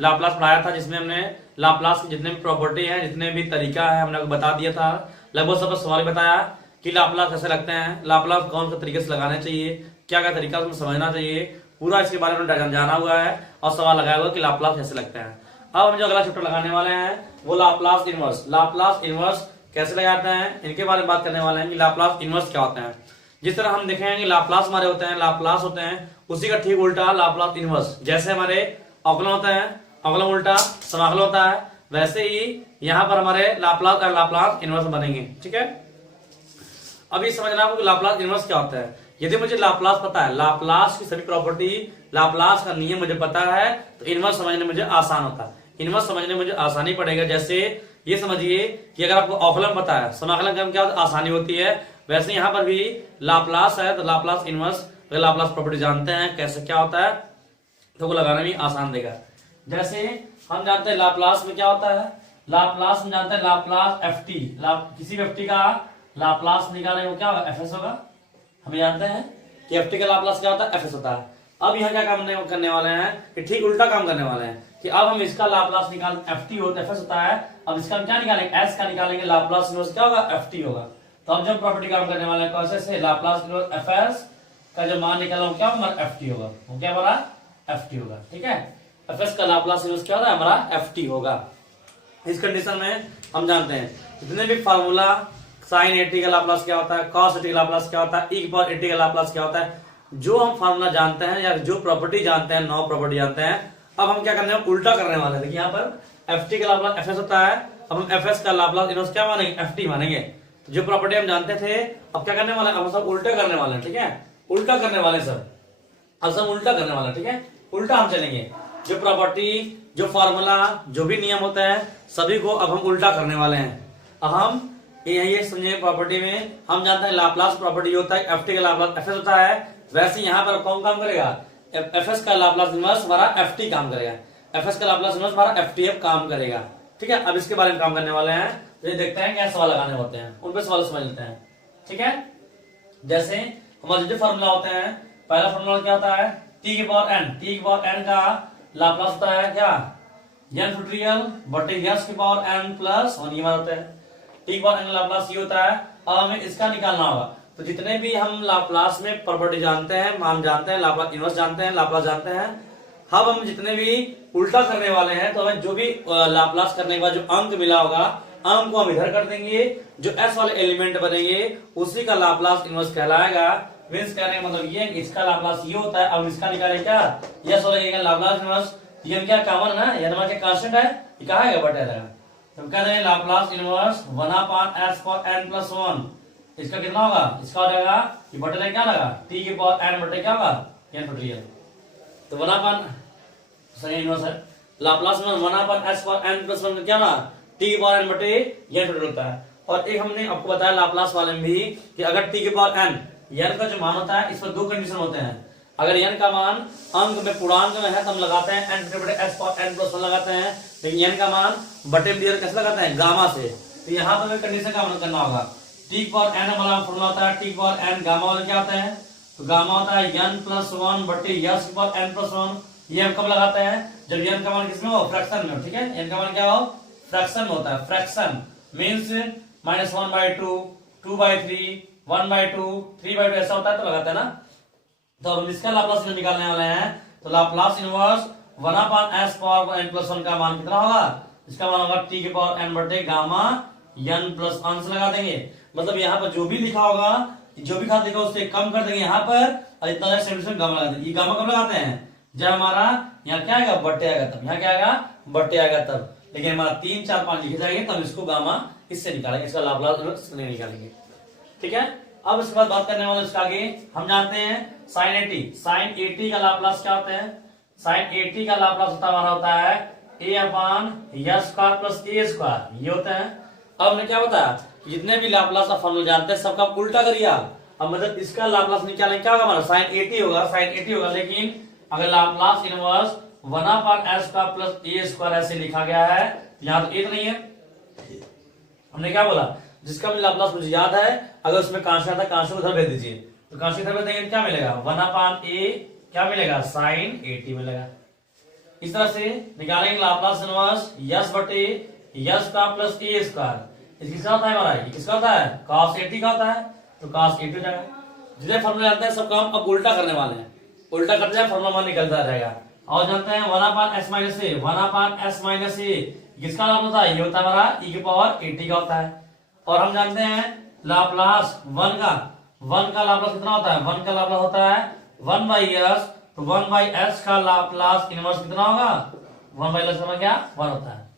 Laplace पढ़ाया था, जिसमें हमने लाप्लास की जितने भी प्रॉपर्टी है, जितने भी तरीका है, हमने आपको बता दिया था। लगभग सब सवाल बताया कि लाप्लास कैसे लगते हैं, लाप्लास कौन सा तरीके से लगाने चाहिए, क्या क्या तरीका उसमें समझना चाहिए, पूरा इसके बारे में जाना हुआ है और सवाल लगाया हुआ कि लाप्लास कैसे लगते हैं। अब हम जो अगला चैप्टर लगाने वाले हैं वो लाप्लास इनवर्स। लाप्लास इनवर्स कैसे लगाते हैं इनके बारे में बात करने वाले हैं कि लाप्लास इनवर्स क्या होते हैं। जिस तरह हम देखेंगे कि लाप्लास हमारे होते हैं, लाप्लास होते हैं, उसी का ठीक उल्टा लाप्लास इनवर्स। जैसे हमारे अवकलन होते हैं, अवकलन उल्टा समाकलन होता है, वैसे ही यहाँ पर हमारे लाप्लास और लाप्लास इनवर्स बनेंगे। ठीक है, अभी समझना आपको लाप्लास इनवर्स क्या होता है। यदि मुझे लाप्लास पता है, लाप्लास की सभी प्रॉपर्टी, लाप्लास का नियम मुझे पता है, तो इनवर्स समझने मुझे आसान होता है, इनवर्स समझने मुझे आसानी पड़ेगा। जैसे ये समझिए कि अगर आपको अवकलन पता है, समाकलन करने में क्या आसानी होती है, वैसे यहाँ पर भी लाप्लास है तो लाप्लास इनवर्स, अगर लाप्लास प्रॉपर्टी जानते हैं कैसे क्या होता है तो वो लगाना भी आसान देगा। जैसे हम जानते हैं लाप्लास में क्या होता है, लाप्लास में जानते हैं लाप्लास एफ टी, किसी भी एफ टी का लाप्लास निकालेंगे वो क्या होगा, एफ एस होगा। हम जानते हैं कि एफ टी का लाप्लास क्या होता है, एफ एस होता है। अब यहाँ क्या काम करने वाले हैं कि ठीक उल्टा काम करने वाले हैं कि अब हम इसका लाप्लास निकाल, एफ टी होता है, एफ एस होता है, अब इसका हम क्या निकालेंगे, एस का निकालेंगे, लाप्लास इनवर्स क्या होगा, एफ टी होगा। तो हम जब प्रॉपर्टी काम करने वाले हैं कैसे से, लाप्लास इनवर्स एफ एस का जो मान निकाला वो क्या हमारा एफ टी होगा, वो क्या हमारा एफ टी होगा। ठीक है, एफ एस का लाप्लास इनवर्स क्या होगा, हमारा एफ टी होगा। इस कंडीशन में हम जानते हैं जितने भी फार्मूला, साइन ए टी का लाप्लास क्या होता है, कॉस ए टी का लाप्लास क्या होता है, ई की पावर ए टी का लाप्लास क्या होता है, जो हम फार्मूला जानते हैं या जो प्रॉपर्टी जानते हैं, 9 प्रॉपर्टी जानते हैं, अब हम क्या करने हैं, उल्टा करने वाले हैं। देखिए यहाँ पर एफ टी का लाप्लास एफ एस होता है, अब हम एफ एस का लाप्लास इनवर्स क्या मानेंगे, एफ टी मानेंगे। तो जो प्रॉपर्टी हम जानते थे अब क्या करने वाले हैं, अब सब उल्टे करने वाले हैं। ठीक है, उल्टा करने वाले सब, अब सब उल्टा करने वाले हैं। ठीक है, उल्टा हम चलेंगे, जो प्रॉपर्टी, जो फार्मूला, जो भी नियम होता है सभी को अब हम उल्टा करने वाले हैं। अब हम ये समझे, प्रॉपर्टी में हम जानते हैं लाप्लास प्रॉपर्टी होता है एफ टी का लाप्लास एफ एस होता है, वैसे यहाँ पर कौन काम करेगा, एफ एस का लाप्लास इनवर्स हमारा एफ टी काम करेगा, एफ एस का लाप्लास इनवर्स हमारा एफ टी एफ काम करेगा। ठीक है, अब इसके बारे में काम करने वाले हैं, तो ये देखते हैं क्या सवाल लगाने होते हैं, उन पे सवाल समझ लेते हैं। ठीक है, जैसे हमारे जो फॉर्मूला होते हैं, पहला फॉर्मूला क्या होता है, टी की पावर एन, टी की पावर एन का लाप्लास होता है क्या, एन फैक्टोरियल बटे यस की पावर एन प्लस 1, ये होता है टी की पावर एन लाप्लास ये होता है। अब हमें इसका निकालना होगा, तो जितने भी हम लाप्लास में प्रॉपर्टी जानते हैं, हम जानते हैं लाप्लास इनवर्स जानते हैं, लाप्लास जानते हैं, अब हम जितने भी उल्टा करने वाले हैं तो हमें जो भी लाप्लास करने के बाद जो अंक मिला होगा, अंक को हम इधर कर देंगे, जो एस वाले एलिमेंट बनेंगे उसी का लाप्लास इनवर्स कहलाएगा। मींस कहने का मतलब ये इसका लाप्लास ये होता है, अब इसका निकाले क्या, यस वाला लाप्लास इनवर्स, ये क्या कॉमन है, ये हमारा क्या कांस्टेंट है, ये कहाँ है बटे रहेगा, तो कह देंगे Laplace inverse 1/s for n + 1, इसका कितना होगा, इसका हो जाएगा ये बटे में क्या लगा, t की पावर n बटे क्या होगा, n फैक्टोरियल। तो 1/, सही इनवर्स है, लाप्लास में 1/s फॉर n + 1 क्या ना, t की पावर n बटे n फैक्टोरियल होता है। और एक हमने आपको बताया लाप्लास वाले में भी कि अगर t की पावर n, n का जो मान होता है, इस पर 2 कंडीशन होते हैं। अगर n का मान अंक में पूर्णांक में है तो हम लगाते हैं n बटे s फॉर n + 1 लगाते हैं, लेकिन n का मान बटे में कैसे लगाते हैं, गामा से। तो यहाँ पर कंडीशन का अमल करना होगा, t की पावर n वाला फॉर्मूला होता है, t की पावर n, गामा वाला क्या होता है, तो गामा होता है n + 1 बटे यस की पावर n + 1। ये हम कब लगाते हैं, जब n का मान किसमें हो, फ्रैक्शन में। ठीक है, n का मान क्या हो, फ्रैक्शन में होता है, फ्रैक्शन मींस -1/2, 2/3, 1/2, 3/2 ऐसा होता है तो लगाते हैं ना। तो हम इसका लाप्लास निकालने वाले हैं, तो Laplace inverse 1/s for n + 1 का मान कितना होगा, इसका मान होगा t की पावर n बटे गामा n + 1 से लगा देंगे। मतलब यहाँ पर जो भी लिखा होगा, जो भी खाते लिखा उससे कम कर देंगे यहाँ पर, और इतना सेंटीमीटर गामा लगा देंगे। ये गामा कब लगाते हैं, जब हमारा यहाँ क्या आएगा, बटे आएगा तब, यहाँ क्या आएगा, बटे आएगा तब। लेकिन हमारा 3, 4, 5 लिखे जाएंगे तब इसको गामा इससे निकालेंगे, इसका लाप्लास नहीं निकालेंगे। ठीक है, अब इसके बाद बात करने वाले इसका आगे हम जानते हैं sine A T, sine A T का लाप्लास क्या होता है, साइन ए टी का लाप्लास हमारा होता है a/s² + a², ये होता है। अब हमने क्या बताया, जितने भी लाप्लास का फॉर्मूला जानते हैं सबका उल्टा करिए आप। अब मतलब इसका लाप्लास निकालें क्या होगा, हमारा साइन ए टी होगा, साइन ए टी होगा। लेकिन अगर लाप्लास इनवर्स 1/s² + a² ऐसे लिखा गया है, यहाँ तो ए तो नहीं है, हमने क्या बोला, जिसका लाप्लास मुझे याद है, अगर उसमें कांस्टेंट था, कांस्टेंट उधर भेज दीजिए, तो कांस्टेंट इधर भेज देंगे क्या मिलेगा, 1/a क्या मिलेगा, साइन 80 मिलेगा। इस तरह से निकालेंगे लाप्लास इनवर्स यस बटे यस का प्लस ए स्क्वायर। इसकी किसका होता है हमारा, ये किसका होता है, cos 80 का होता है, तो cos 80 हो जाएगा। जितने फॉर्मूले जानते हैं सबको हम अब उल्टा करने वाले हैं, उल्टा करते हैं फॉर्मूला निकलता रहेगा। और जानते हैं 1/s माइनस ए, 1/s माइनस ए किसका लाप्लास होता है, ये होता है हमारा e की पावर 80 का होता है। और हम जानते हैं लाप्लास 1 का लाप्लास कितना होता है, 1 का लाप्लास होता है 1/s, तो 1/s का लाप्लास इनवर्स कितना होगा, 1/s का क्या 1 होता है।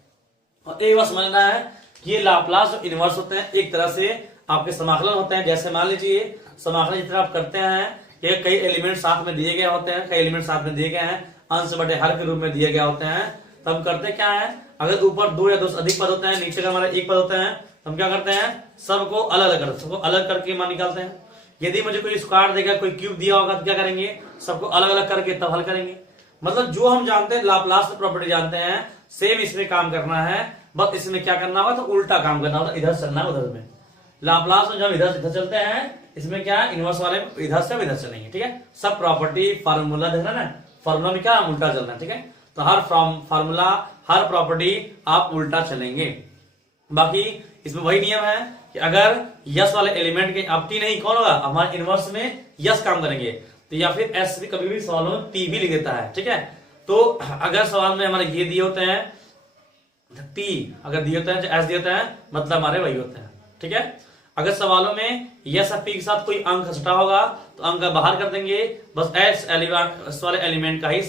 और एक बात समझना है कि ये लाप्लास इनवर्स होते हैं एक तरह से आपके समाकलन होते हैं। जैसे मान लीजिए समाकलन जितना आप करते हैं कि कई एलिमेंट साथ में दिए गए होते हैं, कई एलिमेंट साथ में दिए गए हैं, अंश बटे हर के रूप में दिए गए होते हैं, तो हम करते क्या है, अगर ऊपर 2 या 2 से अधिक पद होते हैं, नीचे का हमारा एक पद होते हैं, तो हम क्या करते हैं सबको अलग अलग करते हैं, सबको अलग करके मान निकालते हैं। यदि मुझे कोई स्क्वायर देगा, कोई क्यूब दिया होगा, तो क्या करेंगे सबको अलग अलग करके तब हल करेंगे। मतलब जो हम जानते हैं लाप्लास प्रॉपर्टी जानते हैं, सेम इसमें काम करना है, बस इसमें क्या करना होगा, तो उल्टा काम करना होगा, इधर चलना है उधर में। लाप्लास में जब इधर इधर चलते हैं, इसमें क्या इनवर्स वाले इधर से इधर चलेंगे, ठीक है। सब प्रॉपर्टी फार्मूला देखना ना, फार्मूला में क्या उल्टा चलना है, ठीक है। तो हर फार्मूला हर प्रॉपर्टी आप उल्टा चलेंगे। बाकी इसमें वही नियम है कि अगर यस वाले एलिमेंट के अब टी नहीं कौन होगा, हमारे इनवर्स में यस काम करेंगे, तो या फिर एस भी कभी भी सवालों में पी भी लिख देता है, ठीक है। तो अगर सवाल में हमारे ये दिए होते हैं पी, अगर दिए होते हैं एस दिए होते हैं, मतलब हमारे वही होते हैं, ठीक है। अगर सवालों में यस और पी के साथ कोई अंक सटा होगा तो अंक बाहर कर देंगे, बस एस वाले एलिमेंट का ही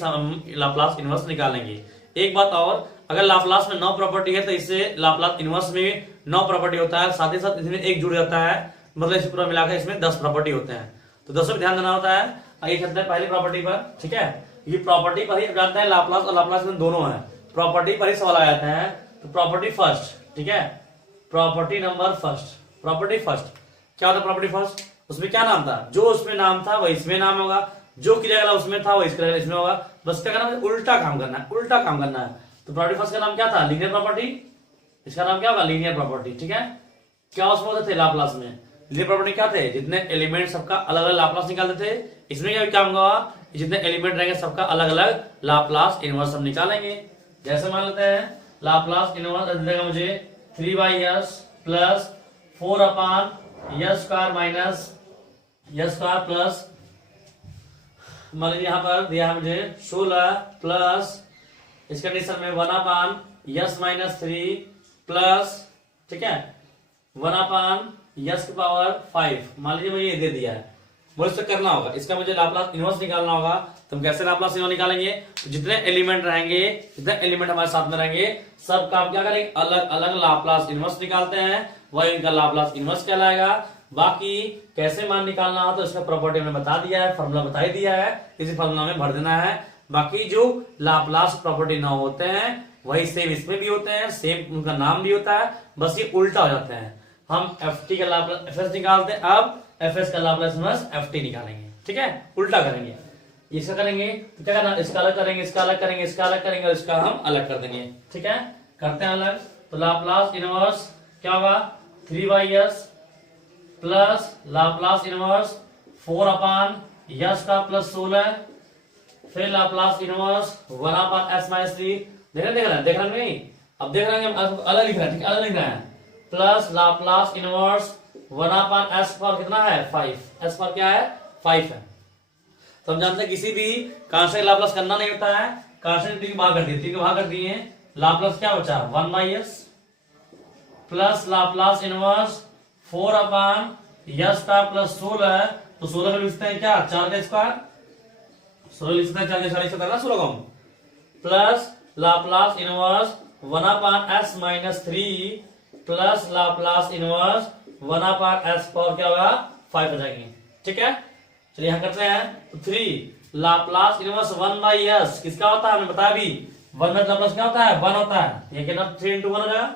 लाप्लास इनवर्स निकालेंगे। एक बात और, अगर लाप्लास में 9 प्रॉपर्टी है तो इससे लाप्लास इनवर्स में 9 प्रॉपर्टी होता है, साथ ही साथ इसमें एक जुड़ जाता है, मतलब इस पूरा मिलाकर इसमें 10 प्रॉपर्टी होते हैं, तो 10 पे ध्यान देना होता है। आगे चलते हैं पहली प्रॉपर्टी पर, ठीक है। ये प्रॉपर्टी पर ही जानते हैं लाप्लास और लाप्लास में दोनों है, प्रॉपर्टी पर ही सवाल आ जाते हैं। तो प्रॉपर्टी फर्स्ट, ठीक है, property number first, property first क्या होता है, प्रॉपर्टी फर्स्ट उसमें क्या नाम था, जो उसमें नाम था वही इसमें नाम होगा, जो क्रियाकलाप उसमें था वही इसमें होगा, बस क्या करना है उल्टा काम करना है, उल्टा काम करना है। तो प्रॉपर्टी फर्स्ट का नाम क्या था, लीनियर प्रॉपर्टी, इसका नाम क्या होगा लीनियर प्रॉपर्टी, ठीक है। क्या उसमें होते थे लाप्लास में, लीनियर प्रॉपर्टी क्या थे, जितने एलिमेंट सबका अलग अलग लाप्लास निकालते थे। इसमें क्या काम होगा, जितने एलिमेंट रहेंगे सबका अलग अलग लाप्लास इनवर्स हम निकालेंगे। जैसे मान लेते हैं लाप्लास इनवर्स देगा मुझे 3/s plus 4/s square minus s square plus, मान लीजिए यहाँ पर दिया है मुझे 16 प्लस इस कंडीशन में 1/s माइनस 3 प्लस, ठीक है, 1/s की पावर 5। मान लीजिए मुझे ये दे दिया है, मुझे इससे करना होगा, इसका मुझे लाप्लास इनवर्स निकालना होगा। तो हम कैसे लाप्लास इनवर्स निकालेंगे, जितने एलिमेंट रहेंगे, जितने एलिमेंट हमारे साथ में रहेंगे, सब का क्या करेंगे अलग अलग लाप्लास इनवर्स निकालते हैं, वही इनका लाप्लास इनवर्स कहलाएगा। बाकी कैसे मान निकालना हो तो इसका प्रॉपर्टी हमने बता दिया है, फॉर्मूला बता ही दिया है, इसी फॉर्मूला में भर देना है। बाकी जो लाप्लास प्रॉपर्टी ना होते हैं वही सेम इसमें भी होते हैं, सेम उनका नाम भी होता है, बस ये उल्टा हो जाते हैं। हम एफ टी का लाप्लास एफ एस निकालते हैं, अब एफ एस का लाप्लास इनवर्स एफ टी निकालेंगे, ठीक है, उल्टा करेंगे। इसका करेंगे तो क्या करना, इसका अलग करेंगे, इसका अलग करेंगे, इसका अलग करेंगे, और इसका हम अलग कर देंगे, ठीक है। करते हैं अलग, तो लाप्लास इनवर्स क्या होगा 3/s plus Laplace inverse 4/s का प्लस 16, फिर लाप्लास इनवर्स 1/s माइनस 3। देख रहे नहीं, अब देख रहे हैं हम अलग लिख रहे हैं, ठीक है, अलग लिख रहे हैं, प्लस लाप्लास इनवर्स 1/s पर कितना है 5, s पर क्या है 5 है। तो हम जानते हैं किसी भी कांस्टेंट लाप्लास करना नहीं होता है, कांस्टेंट टी भाग कर दिए, टी भाग कर दिए, लाप्लास क्या बचा 1/s plus Laplace inverse 4/s का प्लस 16, तो 16 को लिखते हैं क्या 4 का स्क्वायर, 16 लिखते हैं 4 का स्क्वायर, 16 को plus Laplace inverse 1/s minus 3 plus Laplace inverse 1/s पर क्या होगा 5 हो जाएंगे, ठीक है। चलिए यहां करते हैं, तो 3 लाप्लास इनवर्स 1/s किसका होता है, हमने बताया अभी 1 में लाप्लास क्या होता है 1 होता है, ये कितना 3 into 1 हो जाएगा,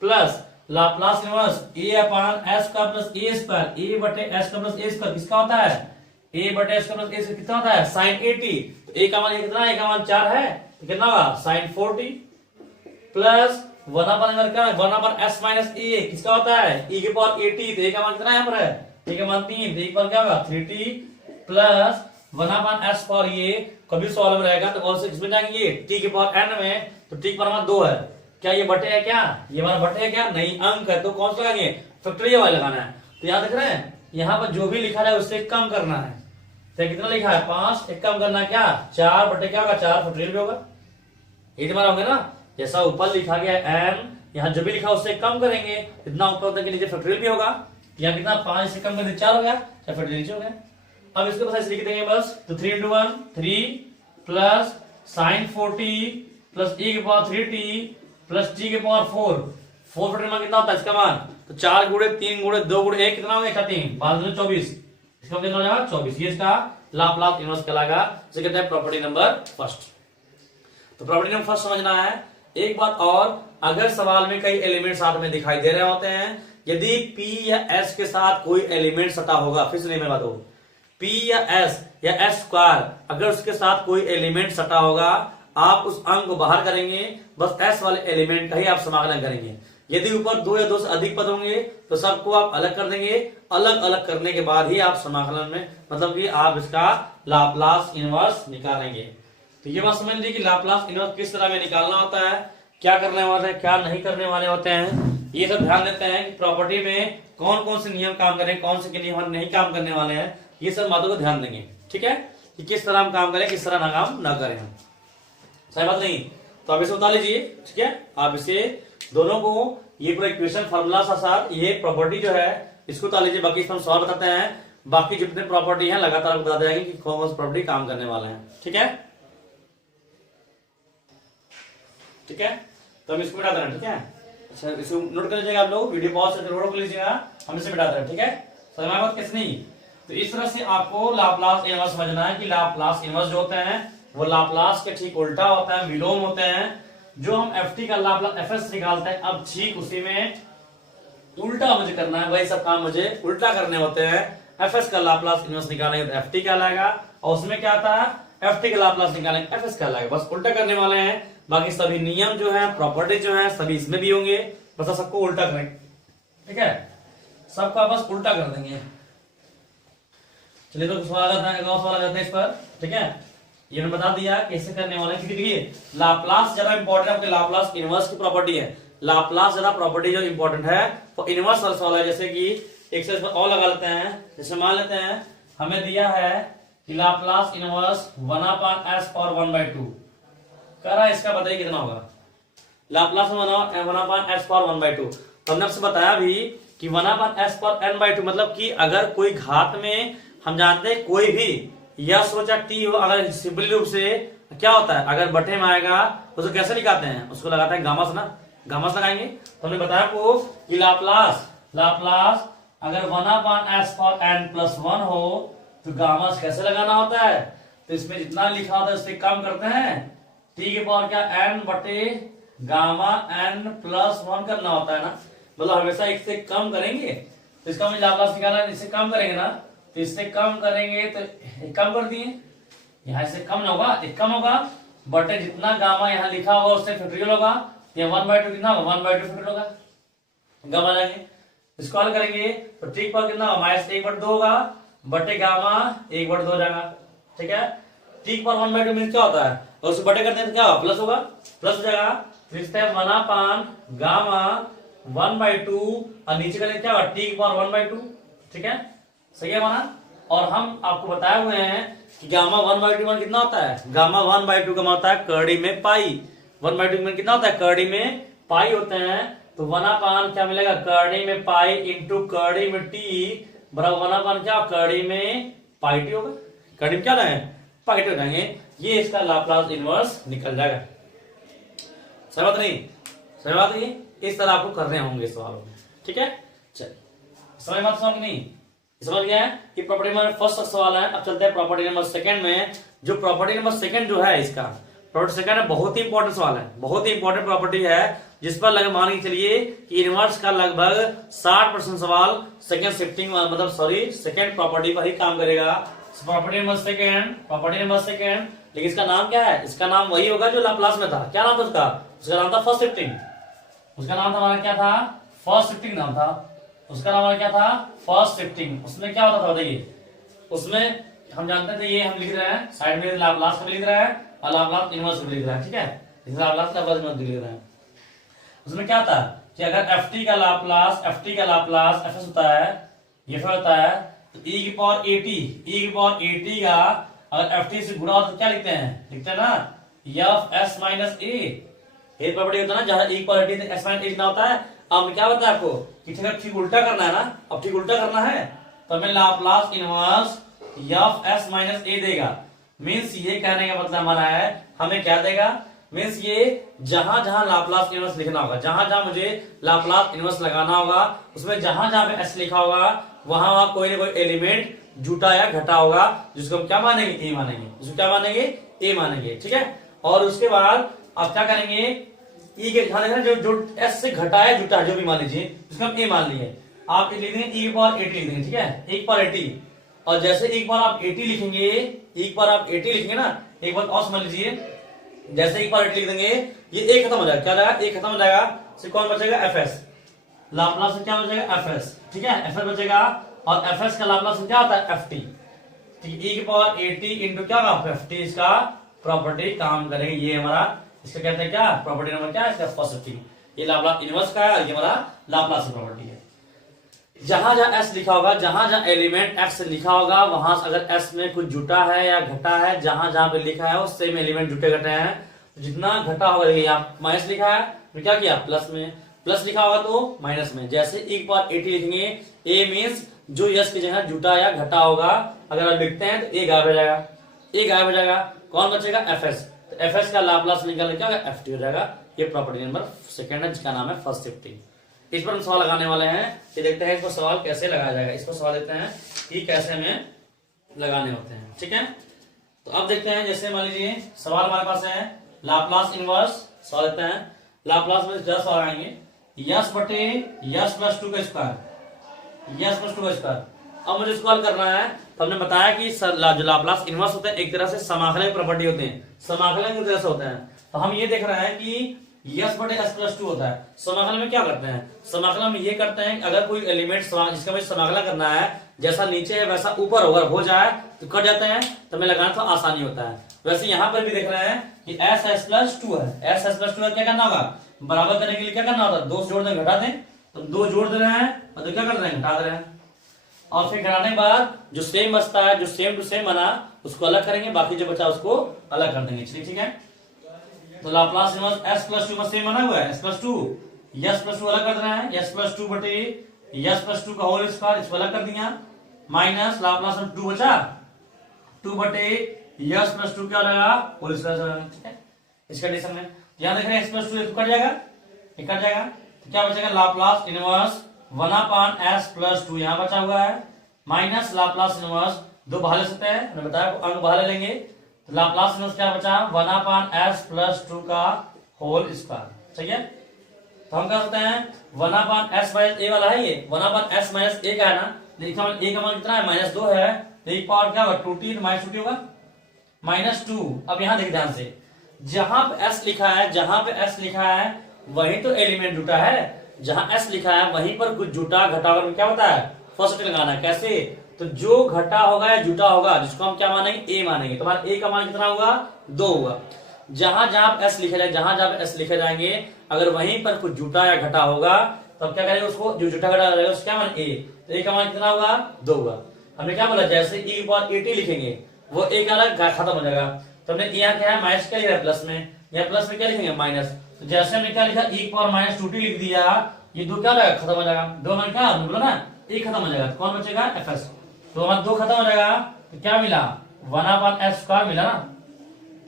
प्लस लाप्लास इनवर्स a/s का प्लस a स्क्वायर, a बटे s का प्लस a स्क्वायर किसका होता है, a बटे s का प्लस a स्क्वायर कितना होता है sin 80, तो a का मान कितना है, a का मान 4 है, तो कितना होगा sin 40 प्लस 1/s क्या है 1/s माइनस a किसका होता है e की पावर 80, तो a का मान कितना यहाँ पर है, a का मान 3, तो एक बार क्या होगा 3t प्लस 1/s पर ये कभी सवाल में रहेगा तो कौन से किसमें जाएंगे, t के पावर n में, तो t की पावर 2 है, क्या ये बटे है, क्या ये हमारा बटे है, क्या नहीं अंक है, तो कौन सा लगाएंगे, फैक्टोरियल वाला लगाना है। तो यहाँ देख रहे हैं, यहाँ पर जो भी लिखा है उससे कम करना है, तो कितना लिखा है 5, एक कम करना है क्या 4 बटे क्या होगा 4 फैक्टोरियल भी होगा, ये तुम्हारा होंगे ना, जैसा ऊपर लिखा गया n, यहाँ जो भी लिखा उससे कम करेंगे, इतना ऊपर होता है कि नीचे फैक्टोरियल भी होगा, यहाँ कितना 5 से कम कर 4 हो गया, चाहे फैक्टोरियल नीचे हो गया। अब इसके पास लिख देंगे बस, तो 3 into 1 3 plus sign 4t plus e के पावर 3t प्लस t के पावर 4 फैक्टोरियल मान कितना होता है इसका मान, तो 4 गुणे 3 गुणे 2 गुणे 1 कितना हो गया 3, 5 दूनी 24, इसका कितना हो जाएगा 24, ये इसका लाप्लास इनवर्स कहलाएगा, जिसे कहते हैं प्रॉपर्टी नंबर फर्स्ट। तो प्रॉपर्टी नंबर फर्स्ट समझना है। एक बात और, अगर सवाल में कई एलिमेंट साथ में दिखाई दे रहे होते हैं, यदि p या s के साथ कोई एलिमेंट सटा होगा, फिर से नहीं मैं बात हो, p या s या s स्क्वायर अगर उसके साथ कोई एलिमेंट सटा होगा, आप उस अंक को बाहर करेंगे, बस s वाले एलिमेंट का ही आप समाकलन करेंगे। यदि ऊपर 2 या 2 से अधिक पद होंगे तो सबको आप अलग कर देंगे, अलग अलग करने के बाद ही आप समाकलन में मतलब कि आप इसका लाप्लास इनवर्स निकालेंगे। तो ये बात समझ लीजिए कि लाप्लास इनवर्स किस तरह में निकालना होता है, क्या करने वाले हैं क्या नहीं करने वाले होते हैं, ये सब ध्यान देते हैं कि प्रॉपर्टी में कौन कौन से नियम काम करें, कौन से नियम नहीं काम करने वाले हैं, ये सब बातों को ध्यान देंगे। ठीक है, कि किस तरह हम काम करें, किस तरह ना काम ना करें हम, सही बात नहीं। तो आप इसे बता लीजिए, ठीक है, आप इसे दोनों को ये पूरा इक्वेशन फार्मूला के साथ ये प्रॉपर्टी जो है इसको बता लीजिए, बाकी इसमें सवाल बताते हैं, बाकी जितने प्रॉपर्टी है लगातार बताते जाएंगे कि कौन कौन सी प्रॉपर्टी काम करने वाले हैं। ठीक है, ठीक है, तो हम इसको मिटा दे रहे हैं। ठीक है, अच्छा इसको नोट कर लीजिएगा आप लोग, वीडियो पॉज करके नोट कर लीजिएगा, हम इसे मिटा दे रहे हैं। ठीक है, समझ में बात कैसे नहीं। तो इस तरह से आपको लाप्लास इनवर्स समझना है कि लाप्लास इनवर्स जो होते हैं वो लाप्लास के ठीक उल्टा होता है, विलोम होते हैं। जो हम ft का लाप्लास fs निकालते हैं, अब ठीक उसी में उल्टा मुझे करना है, वही सब काम मुझे उल्टा करने होते हैं। fs का लाप्लास इनवर्स निकालेंगे तो ft कहलाएगा, और उसमें क्या आता है ft का लाप्लास निकालेंगे fs कहलाएगा, बस उल्टा करने वाले हैं। बाकी सभी नियम जो है प्रॉपर्टी जो है सभी इसमें भी होंगे, बस सबको उल्टा करेंगे। ठीक है, सबका बस उल्टा कर देंगे। चलिए तो सवाल आ जाता है इस पर। ठीक है, ये मैंने बता दिया कैसे करने वाले हैं, क्योंकि देखिए लाप्लास ज्यादा इंपॉर्टेंट है, आपके लाप्लास इनवर्स की प्रॉपर्टी है, लाप्लास ज्यादा प्रॉपर्टी जो इंपॉर्टेंट है वो इनवर्स वाला सवाल है। जैसे कि एक से और लगा लेते हैं, जैसे मान लेते हैं हमें दिया है कि लाप्लास इनवर्स 1/s पावर 1/2 कह रहा है, इसका बताइए कितना होगा लाप्लास 1/s पावर 1/2। तो हमने आपसे बताया भी कि 1/s पावर n/2 मतलब कि अगर कोई घात में हम जानते हैं कोई भी यश हो चाहे टी हो, अगर सिंपली रूप से क्या होता है अगर बटे में आएगा उसको कैसे लिखाते हैं, उसको लगाते हैं गामा से ना, गामा से लगाएंगे। तो हमने बताया आपको कि लाप्लास अगर 1/s पावर n+1 हो तो गामा से कैसे लगाना होता है, तो इसमें जितना लिखा होता है उससे कम करते हैं, टी के पावर क्या n बटे गामा n+1 करना होता है ना, मतलब हमेशा एक से कम करेंगे। तो इसका मुझे लाप्लास निकालना है, इससे कम करेंगे ना, तो इससे कम करेंगे तो कम कर दिए, यहाँ से कम ना होगा, एक कम होगा बटे जितना गामा यहाँ लिखा होगा उससे फैक्टोरियल होगा, ये 1/2 कितना होगा 1/2 फैक्टोरियल होगा, गामा लाएंगे इसको हल करेंगे तो ठीक पर कितना -1/2 होगा बटे गामा 1/2 हो जाएगा। ठीक है, ठीक पर 1/2 मीन क्या होता है, और उसे बटे करते हैं तो क्या होगा प्लस होगा, प्लस हो जाएगा, फिर से 1/, गामा 1/2 और नीचे करेंगे क्या होगा टी पर 1/2। ठीक है, सही है माना। और हम आपको बताए हुए हैं कि गामा 1/2 कितना होता है, गामा 1/2 का होता है करड़ी में पाई, 1/2 में कितना होता है करड़ी में पाई होते हैं। तो 1/, क्या मिलेगा करड़ी में पाई इंटू करड़ी में टी बराबर 1/, क्या करड़ी में पाई टी होगा, करड़ी में क्या है पाई टी हो जाएंगे, ये इसका लाप्लास इनवर्स निकल जाएगा। सही बात नहीं, सही बात नहीं, इस तरह आपको करने होंगे सवालों में। ठीक है, चलिए समझ बात समझ नहीं समझ गया है कि प्रॉपर्टी नंबर फर्स्ट सवाल है। अब चलते हैं प्रॉपर्टी नंबर सेकंड में। जो प्रॉपर्टी नंबर सेकंड जो है इसका प्रॉपर्टी सेकंड है, बहुत ही इंपॉर्टेंट सवाल है, बहुत ही इंपॉर्टेंट प्रॉपर्टी है, जिस पर लगे मान के चलिए कि इनवर्स का लगभग 60% सवाल सेकंड शिफ्टिंग मतलब सॉरी सेकंड प्रॉपर्टी पर ही काम करेगा। प्रॉपर्टी नंबर सेकंड, लेकिन इसका नाम क्या है, इसका नाम वही होगा जो लाप्लास में था। क्या नाम था उसका, उसका नाम था फर्स्ट शिफ्टिंग, उसका नाम था हमारा क्या था फर्स्ट शिफ्टिंग नाम था, उसका नाम क्या था फर्स्ट शिफ्टिंग। उसमें क्या होता था बताइए, उसमें हम जानते थे ये हम लिख रहे हैं साइड में लाप्लास का लिख रहा है और लाप्लास इनवर्स का लिख रहा है, ठीक है, लाप्लास इनवर्स लिख रहा है। उसमें क्या था कि अगर ft का लाप्लास fs होता है, ये फिर होता है तो e की पावर at का अगर ft से गुणा हो तो क्या लिखते हैं ना fs माइनस a, ये प्रॉपर्टी होता है ना जहां e की power at s minus a लिखना होता है। अब क्या बताया आपको कि ठीक उल्टा करना है ना, अब ठीक उल्टा करना है तो हमें Laplace inverse fs minus a देगा। मीन्स ये कहने का मतलब हमारा है हमें क्या देगा, मीन्स ये जहां जहां लाप्लास इनवर्स लिखना होगा, जहां जहां मुझे लाप्लास इनवर्स लगाना होगा उसमें जहां जहां पे s लिखा होगा वहां वहां कोई ना कोई एलिमेंट जुटा या घटा होगा जिसको हम क्या मानेंगे ए मानेंगे, जिसको क्या मानेंगे ए मानेंगे, ठीक है। और उसके बाद आप क्या करेंगे ई के ध्यान देना जो एस से घटा है जुटा है जो भी मान लीजिए उसको हम ए मान लिए, आप लिख देंगे ई की पावर 80 लिख देंगे, ठीक है, ई की पावर 80। और जैसे एक बार आप 80 लिखेंगे, एक बार आप 80 लिखेंगे ना, एक बार और समझ लीजिए, जैसे एक बार 80 लिख देंगे ये ए खत्म हो जाएगा, क्या रहेगा ए खत्म हो जाएगा, सिर्फ कौन बचेगा fs, लाप्लास से क्या बचेगा fs, ठीक है, fs बचेगा और fs का लाप्लास क्या होता है ft, ठीक है, e की पावर 80 इंटू क्या होगा ft, इसका प्रॉपर्टी काम करेंगे, ये हमारा इसका कहते हैं क्या प्रॉपर्टी नंबर क्या है इसका फर्स्ट, ये लाप्लास इनवर्स का है और ये हमारा लाप्लास की प्रॉपर्टी है। जहां जहां s लिखा होगा, जहां जहां एलिमेंट x लिखा होगा वहां अगर s में कुछ जुटा है या घटा है, जहां जहां पे लिखा है उस सेम एलिमेंट जुटे घटे हैं, जितना घटा होगा यहाँ माइनस लिखा है तो क्या किया प्लस में, प्लस लिखा होगा तो माइनस में। जैसे एक बार 80 लिखेंगे a मीन्स जो यस की जगह जुटा या घटा होगा अगर आप लिखते हैं तो ए गायब हो जाएगा, ए गायब हो जाएगा, कौन बचेगा fs, तो fs का लाप्लास निकालने क्या होगा ft हो जाएगा। ये प्रॉपर्टी नंबर सेकंड है जिसका नाम है फर्स्ट शिफ्टिंग। इस पर हम सवाल लगाने वाले हैं, ये देखते हैं इसको सवाल कैसे लगाया जाएगा, इसको सवाल देते हैं कि कैसे हमें लगाने होते हैं, ठीक है। तो अब देखते हैं, जैसे मान लीजिए सवाल हमारे पास है लाप्लास इनवर्स, सवाल देते हैं लाप्लास में 10 सवाल आएंगे, यस बटे यस प्लस 2 का स्क्वायर, यस प्लस 2 का स्क्वायर। अब मुझे इसको हल करना है, तो हमने बताया कि जो लाप्लास इनवर्स होते हैं एक तरह से समाकलन की प्रॉपर्टी होते हैं, समाकलन की तरह से होते हैं। तो हम ये देख रहे हैं कि यस बटे एस प्लस 2 होता है। समाकलन में क्या करते हैं, समाकलन में ये करते हैं अगर कोई एलिमेंट जिसका मुझे समाकलन करना है जैसा नीचे है वैसा ऊपर अगर हो जाए तो कट जाते हैं, तो हमें लगाना तो आसानी होता है। वैसे यहाँ पर भी देख रहे हैं कि एस प्लस 2 है, एस प्लस 2 है, क्या करना होगा बराबर करने के लिए क्या करना होता है, 2 जोड़ दें घटा दें, तो 2 जोड़ दे रहे हैं और तो क्या कर रहे हैं घटा दे रहे हैं, और फिर घटाने के बाद जो सेम बचता है, जो सेम टू सेम बना उसको अलग करेंगे, बाकी जो बचा उसको अलग कर देंगे, ठीक है। तो लाप्लास इनवर्स s प्लस 2 में सेम बना हुआ है s प्लस 2, यस प्लस 2 अलग कर रहे हैं, s प्लस 2 बटे यस प्लस 2 का होल स्क्वायर इसको अलग कर दिया, माइनस लाप्लास में 2 बचा 2 बटे यस प्लस 2 क्या लगा होल स्क्वायर, ठीक है। इस कंडीशन में यहां देख रहे हैं s प्लस 2 कट जाएगा, ये कट जाएगा, तो क्या बचेगा लाप्लास इनवर्स 1/s प्लस 2 यहां बचा हुआ है, माइनस लाप्लास इनवर्स 2 बाहर ले सकते हैं, मैंने बताया अंक बाहर ले लेंगे, तो लाप्लास इनवर्स क्या बचा 1/s प्लस 2 का होल स्क्वायर, ठीक है। तो हम क्या करते हैं 1/s माइनस a वाला है, ये 1/s माइनस a का है ना, देखिए a का मान कितना है -2 है, तो एक पावर क्या होगा 2t, माइनस 2t होगा -2। अब यहां देखिए ध्यान से, जहां पे s लिखा है, जहां पे s लिखा है वहीं तो एलिमेंट जुटा है, जहां s लिखा है वहीं पर कुछ जुटा घटा होगा, क्या होता है फर्स्ट लगाना है, कैसे, तो जो घटा होगा या जुटा होगा जिसको हम क्या मानेंगे ए मानेंगे, तो हमारा ए का मान कितना होगा 2 होगा। जहां जहां एस लिखे जाए, जहां जहां एस लिखे जाएंगे अगर वहीं पर कुछ जुटा या घटा होगा तो अब क्या करेंगे उसको, जो जुटा घटा रहेगा उसको क्या मान ए, तो ए का मान कितना होगा 2 होगा। हमने क्या बोला जैसे e की पावर 80 लिखेंगे वो ए का अलग खत्म हो जाएगा, तो हमने यहाँ क्या है माइनस क्या लिखा है प्लस में, यहाँ प्लस में क्या लिखेंगे माइनस, तो जैसे हमने क्या लिखा e की पावर माइनस 2t लिख दिया, ये 2 क्या लगा खत्म हो जाएगा, 2 में क्या बोला ना ए खत्म हो जाएगा, तो कौन बचेगा fs, तो हमारा 2 खत्म हो जाएगा, तो क्या मिला 1/s स्क्वायर मिला ना,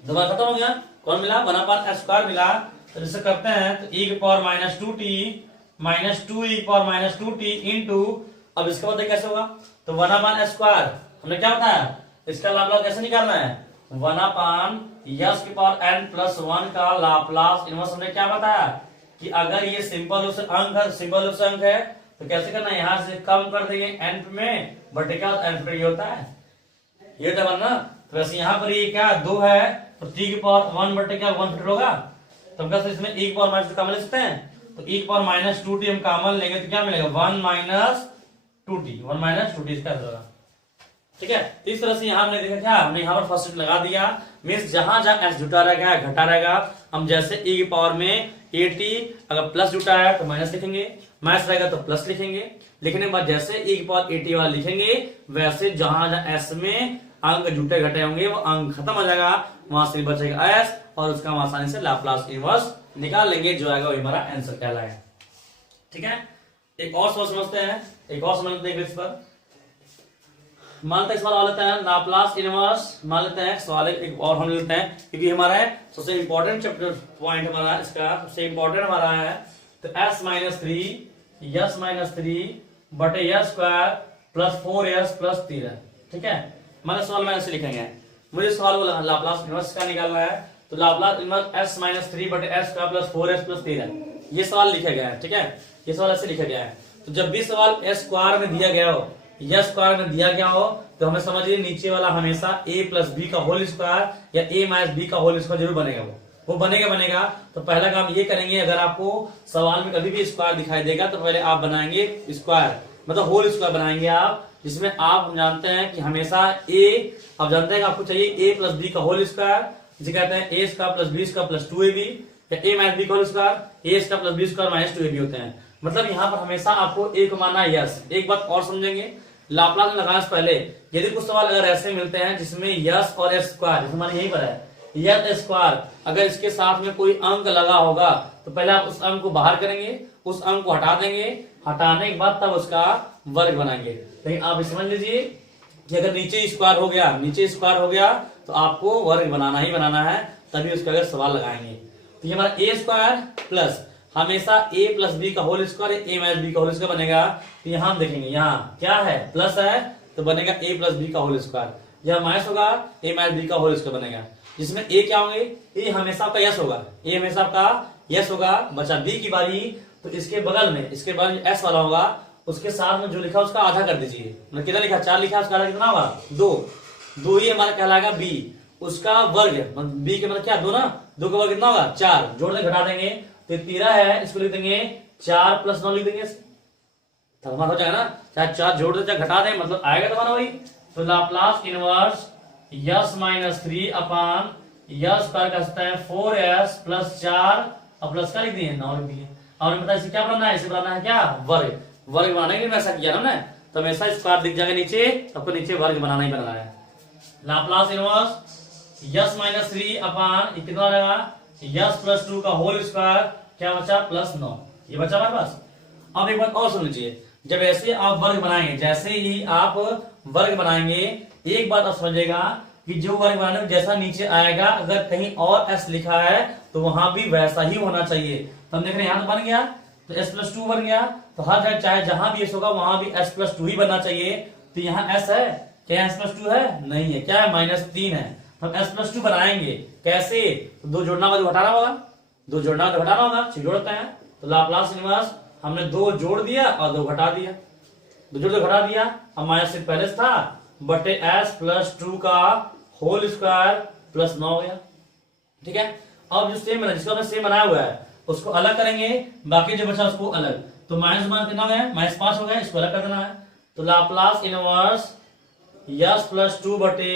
2 खत्म हो गया, कौन मिला 1/s स्क्वायर मिला। तो जैसे करते हैं तो e की power minus 2t minus 2 e की पावर माइनस 2t इंटू, अब इसका मतलब कैसे होगा, तो 1/s स्क्वायर हमने क्या बताया, इसका लाप्लास कैसे निकालना है 1/s की पावर n प्लस 1 का लाप्लास इनवर्स हमने क्या बताया कि अगर ये सिंपल रूप से अंक है, सिंपल रूप से अंक है तो कैसे करना है, यहां से कम कर देंगे n में, बटे क्या n पर ये होता है ये डबल ना, तो वैसे यहाँ पर ये क्या 2 है तो t की पावर 1 बटे क्या 1 फैक्टर होगा, तो हम कैसे इसमें e की पावर माइनस 2 कॉमन ले सकते हैं, तो e की पावर माइनस 2t हम कॉमन लेंगे तो क्या मिलेगा 1 माइनस 2t, 1 माइनस 2t इसका होगा, ठीक है। तो इस तरह से यहाँ हमने देखा क्या, हमने यहाँ पर फर्स्ट लगा दिया, मीन्स जहां जहां एस जुटा रहेगा घटा रहेगा, हम जैसे e की पावर में 80 अगर प्लस जुटा है तो माइनस लिखेंगे, माइनस रहेगा तो प्लस लिखेंगे, लिखने के बाद जैसे e की पावर 80 वाला लिखेंगे वैसे जहां जहां एस में अंक जुटे घटे होंगे वो अंक खत्म हो जाएगा, वहां से बचेगा एस और उसका हम आसानी से लाप्लास इनवर्स निकाल लेंगे, जो आएगा वही हमारा आंसर कहलाएगा। ठीक है। एक और सवाल समझते हैं, एक और समझते हैं इस पर। मानते हैं सवाल लेते हैं लाप्लास इनवर्स, मान लेते हैं सवाल एक और हम लेते हैं क्योंकि हमारा है सबसे इंपॉर्टेंट चैप्टर पॉइंट हमारा इसका सबसे इंपॉर्टेंट हमारा है। तो s माइनस 3 बटे s square plus 4s plus 13। ठीक है। हमारे सवाल में ऐसे लिखेंगे, मुझे सवाल को लाप्लास इनवर्स का निकालना है, तो लाप्लास इनवर्स s माइनस 3 बटे s square plus 4s plus 13, ये सवाल लिखा गया है। ठीक है, ये सवाल ऐसे लिखा गया है। तो जब भी सवाल s स्क्वायर में दिया गया हो या स्क्वायर में दिया गया हो तो हमें समझिए नीचे वाला हमेशा a प्लस बी का होल स्क्वायर या a माइनस बी का होल स्क्वायर जरूर बनेगा, वो बनेगा। तो पहला काम ये करेंगे, अगर आपको सवाल में कभी भी स्क्वायर दिखाई देगा तो पहले आप बनाएंगे स्क्वायर, मतलब होल स्क्वायर बनाएंगे आप, जिसमें आप जानते हैं कि हमेशा a, आप जानते हैं कि आपको चाहिए a प्लस बी का होल स्क्वायर, जिसे कहते हैं a square plus B square plus 2ab, या a माइनस बी का whole square a square plus B square minus 2ab होते हैं। मतलब यहाँ पर हमेशा आपको a को मानना है यस। एक बात और समझेंगे, लाप्लास में लगाने से पहले यदि कुछ सवाल अगर ऐसे मिलते हैं जिसमें यस और एस स्क्वायर, जैसे हमारे यहीं पर है यस स्क्वायर, अगर इसके साथ में कोई अंक लगा होगा तो पहले आप उस अंक को बाहर करेंगे, उस अंक को हटा देंगे, हटाने के बाद तब उसका वर्ग बनाएंगे। लेकिन आप समझ लीजिए कि अगर नीचे स्क्वायर हो गया तो आपको वर्ग बनाना ही बनाना है, तभी उसका अगर सवाल लगाएंगे। तो ये हमारा ए स्क्वायर प्लस हमेशा a प्लस बी का whole square a minus B का होल स्क्वायर बनेगा। तो यहाँ हम देखेंगे यहाँ क्या है, प्लस है तो बनेगा a प्लस बी का होल स्क्वायर, यह माइनस होगा a माइनस बी का होल स्क्वायर बनेगा, जिसमें a क्या होंगे, a हमेशा आपका यस होगा, a हमेशा आपका यस होगा। बचा b की बारी, तो इसके बगल में s वाला होगा, उसके साथ में जो लिखा उसका आधा कर दीजिए, मतलब कितना लिखा 4 लिखा, उसका आधा कितना होगा 2 ही हमारा कहलाएगा b, उसका वर्ग b के मतलब क्या 2 ना, 2 का वर्ग कितना होगा 4, जोड़ दे घटा देंगे तो 13 है, इसको लिख देंगे 4 प्लस 9 लिख देंगे, तो हमारा हो जाएगा ना, चाहे 4 जोड़ दे चाहे घटा दे, मतलब आएगा तुम्हारा वही। तो लाप्लास इनवर्स यस माइनस 3 अपान यस स्क्वायर का सकता है 4s प्लस 4 और प्लस का लिख दिए 9 लिख दिए। और हमें पता है इसे क्या बनाना है, इसे बनाना है क्या वर्ग बनाना है, ऐसा किया ना, तो हमेशा स्क्वायर दिख जाएगा नीचे, आपको नीचे वर्ग बनाना ही बनाना है। लाप्लास इनवर्स यस माइनस 3 अपान कितना रहेगा यस प्लस 2 का होल स्क्वायर, क्या बचा प्लस 9, ये बचा हमारे पास। अब एक बात और सुन लीजिए, जब ऐसे आप वर्ग बनाएंगे, जैसे ही आप वर्ग बनाएंगे, एक बात आप समझिएगा कि जो वर्ग बनाने में जैसा नीचे आएगा, अगर कहीं और s लिखा है तो वहां भी वैसा ही होना चाहिए। तो हम देख रहे हैं यहाँ तो बन गया, तो s प्लस 2 बन गया, तो हर जगह चाहे जहां भी s होगा वहां भी s प्लस 2 ही बनना चाहिए। तो यहाँ s है, क्या s प्लस 2 है, नहीं है, क्या है -3 है, तो हम s प्लस 2 बनाएंगे कैसे, तो 2 जोड़ना होगा 2 घटाना होगा, 2 जोड़ना तो घटाना होगा, जोड़ते हैं। तो लाप्लास इनवर्स हमने 2 जोड़ दिया और 2 घटा दिया, 2 जोड़ 2 घटा दिया, अब माइनस से पहले था बटे s प्लस 2 का होल स्क्वायर प्लस 9 हो गया। ठीक है। अब जो सेम बना, जिसको हमने सेम बनाया हुआ है उसको अलग करेंगे, बाकी जो बचा उसको अलग, तो माइनस कितना हो गया -5 हो गया, इसको अलग कर देना है। तो लाप्लास इनवर्स यस प्लस 2 बटे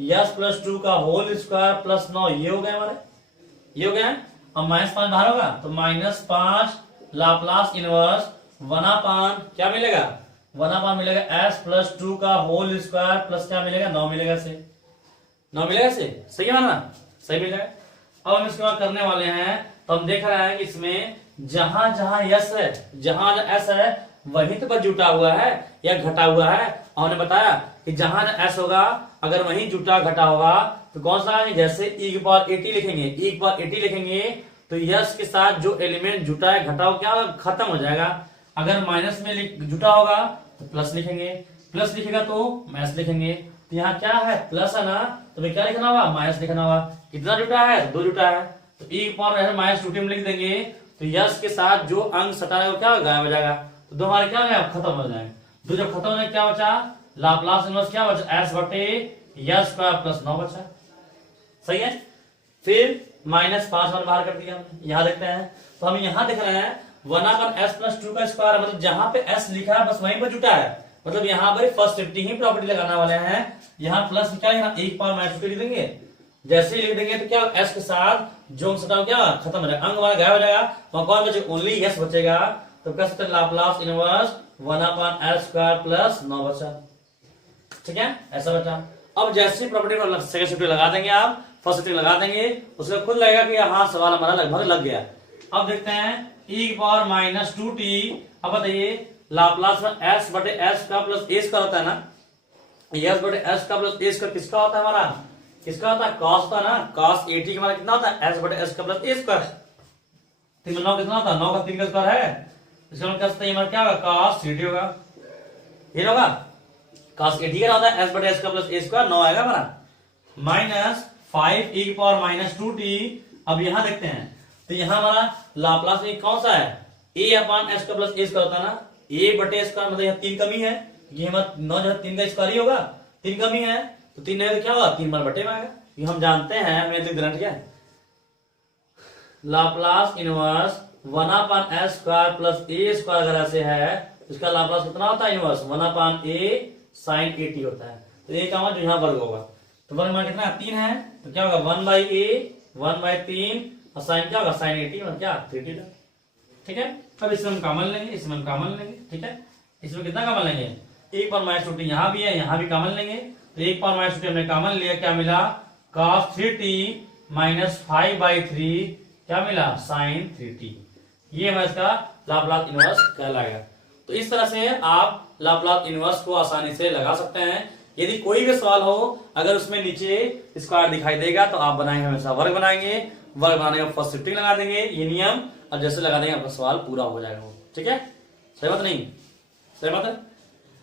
यस प्लस 2 का होल स्क्वायर प्लस 9, ये हो गया हमारे, ये हो गया। अब -5 बाहर होगा तो -5 लाप्लास इनवर्स 1/, क्या मिलेगा 1/, मिलेगा s प्लस 2 का होल स्क्वायर प्लस क्या मिलेगा 9 मिलेगा से, 9 मिलेगा से, सही है ना, सही मिलेगा। अब हम इसके बाद करने वाले हैं, तो हम देख रहे हैं कि इसमें जहां जहां यस है, जहां एस है वहीं तो पर जुटा हुआ है या घटा हुआ है। और हमने बताया कि जहां एस होगा अगर वहीं जुटा घटा होगा तो कौन सा है, जैसे e की पावर 80 लिखेंगे, e की पावर 80 लिखेंगे तो यस के साथ जो एलिमेंट जुटा है घटा हो क्या होगा, खत्म हो जाएगा। अगर माइनस में जुटा होगा तो प्लस लिखेंगे, प्लस लिखेगा तो माइनस लिखेंगे। तो यहाँ क्या है प्लस है ना, तो हमें क्या लिखना होगा माइनस लिखना होगा। कितना जुटा है 2 जुटा है, तो e की पावर -2t में लिख देंगे, तो यस के साथ जो अंक सटा है वो क्या गायब हो जाएगा, तो 2 हमारे क्या हो गया खत्म हो जाएगा। 2 जब खत्म हो जाए क्या बचा, लाप्लास इनवर्स क्या बचा s बटे यस स्क्वायर प्लस 9 बचा, सही है। फिर -5 बाहर कर दिया हमने, यहाँ देखते हैं, तो हम यहाँ देख रहे हैं 1/s प्लस 2 का स्क्वायर, मतलब जहां पे s लिखा है बस वहीं पर जुटा है, मतलब यहाँ पर फर्स्ट शिफ्टिंग ही प्रॉपर्टी लगाने वाले हैं। यहाँ प्लस क्या है, एक पावर माइनस लिख देंगे। जैसे ही लिख देंगे तो क्या एस के साथ जो सटाओ क्या खत्म हो जाएगा, अंग हमारा गायब हो जाएगा, वहां कौन बचेगा, ओनली एस बचेगा। तो कह सकते हैं लाप्लास इनवर्स 1/L² प्लस 9 बचा। ठीक है, ऐसा बचा। अब जैसे प्रॉपर्टी को सेकंड शिफ्टिंग लगा देंगे आप, फर्स्ट शिफ्टिंग लगा देंगे, उसका खुद लगेगा कि हाँ सवाल हमारा लगभग लग गया। अब देखते हैं e⁻²t। अब बताइए लाप्लास में s बटे s का प्लस a स्क्वायर होता है ना, s बटे s का प्लस a स्क्वायर किसका होता है, हमारा किसका होता है, cos होता है ना। cos 80 का हमारा कितना होता है, s बटे s का प्लस a स्क्वायर। 3 में 9 कितना होता है, 9 का 3 का स्क्वायर है। इसका मतलब कहते हैं हमारा क्या होगा, cos 80 होगा, ये होगा cos 80 का होता है s बटे s का प्लस a स्क्वायर, 9 आएगा हमारा, माइनस 5e⁻²t। अब यहां देखते हैं तो यहां हमारा लाप्लास में कौन सा है, a/s का प्लस a स्क्वायर होता है ना, a बटे स्क्वायर मतलब यहाँ 3 कमी है, ये हमारा 9 जो 3 का स्क्वायर ही होगा, 3 कमी है तो 3 नहीं तो क्या होगा, 3 बार बटे में आएगा। ये हम जानते हैं, मैं लिख दे रहा है Laplace inverse 1/s² plus a square अगर ऐसे है, इसका लाप्लास कितना होता है, इनवर्स 1/a sin 80 होता है। तो ये क्या होगा, जो यहाँ वर्ग होगा, तो वर्ग में कितना 3 है, तो क्या होगा 1/a 1/3 और साइन क्या होगा sin 80 और क्या 30। ठीक है, अब इसमें हम कॉमन लेंगे, इसमें हम कॉमन लेंगे। ठीक है, इसमें कितना कॉमन लेंगे, 1/-2t यहाँ भी है, यहाँ भी कॉमन लेंगे। तो 1/-2t हमने कॉमन लिया, क्या मिला cos 3t माइनस 5/3 क्या मिला sin 3t। ये हमारा इसका लाप्लास इनवर्स कहलाएगा। तो इस तरह से आप लाप्लास इनवर्स को आसानी से लगा सकते हैं। यदि कोई भी सवाल हो, अगर उसमें नीचे स्क्वायर दिखाई देगा तो आप बनाएंगे हमेशा वर्ग बनाएंगे, वर्ग बनाने का फर्स्ट शिफ्टिंग लगा देंगे, ये नियम, और जैसे लगा देंगे आपका सवाल पूरा हो जाएगा। ठीक है, सही बात नहीं, सही बात है,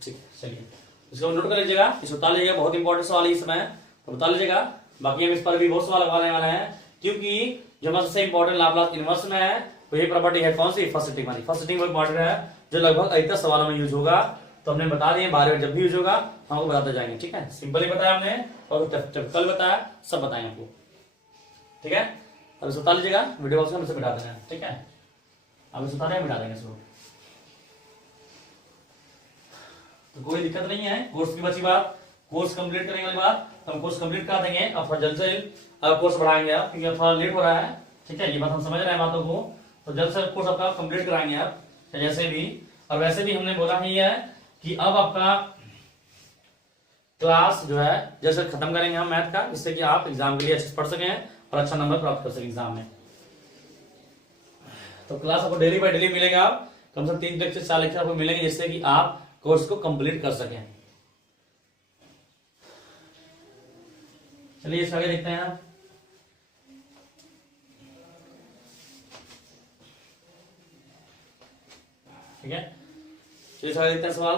ठीक है। चलिए इसको नोट कर लीजिएगा, इस बता लीजिएगा, बहुत इंपॉर्टेंट सवाल है इसमें, तो बता लीजिएगा। बाकी हम इस पर भी बहुत सवाल लगाने वाले हैं, क्योंकि जो हमारा सबसे इंपॉर्टेंट लाप्लास इनवर्स में है तो ये प्रॉपर्टी है कौन सी, फर्स्ट शिफ्टिंग वाली। फर्स्ट शिफ्टिंग बहुत इंपॉर्टेंट है, जो लगभग अधिकतर सवालों में यूज होगा। तो हमने बता दिए, बारे में जब भी यूज होगा हम आपको बताते जाएंगे। ठीक है, सिंपल ही बताया हमने और टिपिकल बताया, सब बताएंगे आपको। ठीक है, अब इसे बता लीजिएगा, वीडियो बॉक्स में हम इसे बिठा देंगे। ठीक है, अब इसे बता बिठा देंगे इसको, तो कोई दिक्कत नहीं है। कोर्स की बची बात, कोर्स कंप्लीट करने वाली बात, हम कोर्स कंप्लीट करा देंगे। अब थोड़ा जल्द से कोर्स बढ़ाएंगे आप, क्योंकि थोड़ा लेट हो रहा है। ठीक है, ये बात हम समझ रहे हैं बातों को, तो जल्द से कोर्स आपका कंप्लीट कराएंगे आप जैसे भी। और वैसे भी हमने बोला ही है कि अब आपका क्लास जो है जैसे खत्म करेंगे हम मैथ का, जिससे कि आप एग्जाम के लिए अच्छे से पढ़ सकें और अच्छा नंबर प्राप्त कर सकें एग्जाम में। तो क्लास आपको डेली बाय डेली मिलेगा, आप कम से कम 3 लेक्चर 4 लेक्चर आपको मिलेंगे, जिससे कि आप कोर्स को कंप्लीट कर सकें। चलिए इस आगे देखते हैं आप। ठीक है, चलिए आगे देखते हैं सवाल।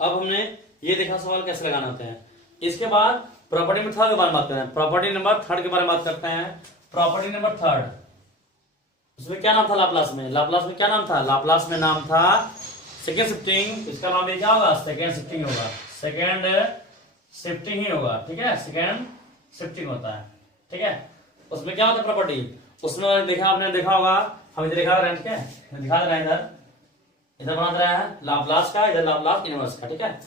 अब हमने ये देखा सवाल कैसे लगाना होते हैं। इसके बाद प्रॉपर्टी नंबर 3 के बारे में बात करते हैं, प्रॉपर्टी नंबर 3 के बारे में बात करते हैं। प्रॉपर्टी नंबर 3, उसमें क्या नाम था लाप्लास में, लाप्लास में क्या नाम था, लाप्लास में नाम था सेकेंड शिफ्टिंग। इसका नाम भी क्या होगा, सेकेंड शिफ्टिंग होगा, सेकेंड शिफ्टिंग ही होगा। ठीक है, सेकेंड शिफ्टिंग होता है। ठीक है, उसमें क्या होता है प्रॉपर्टी, उसमें देखा आपने देखा होगा, हम इधर दिखा रहे हैं, ठीक है दिखा रहे हैं, इधर बना रहा है लाप्लास का, इधर लाप्लास इनवर्स का। ठीक है,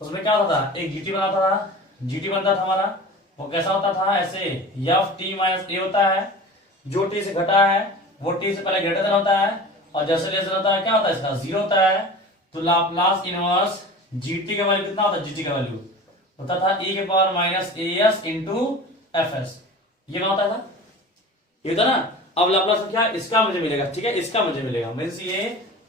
उसमें क्या होता था, एक जीटी बनाता था, जीटी बनता था हमारा, वो कैसा होता था, ऐसे एफ टी माइनस ए होता है, जो टी से घटा है वो टी से पहले ग्रेटर देन होता है, और जैसे लेस होता है क्या होता है, इसका 0 होता है। तो लाप्लास इनवर्स जीटी का वैल्यू कितना होता है, जीटी का वैल्यू होता था e⁻−as इंटू एफ एस, ये होता था, ये होता ना। अब लाप्लास क्या, इसका मुझे मिलेगा। ठीक है, इसका मुझे मिलेगा, मीन्स ये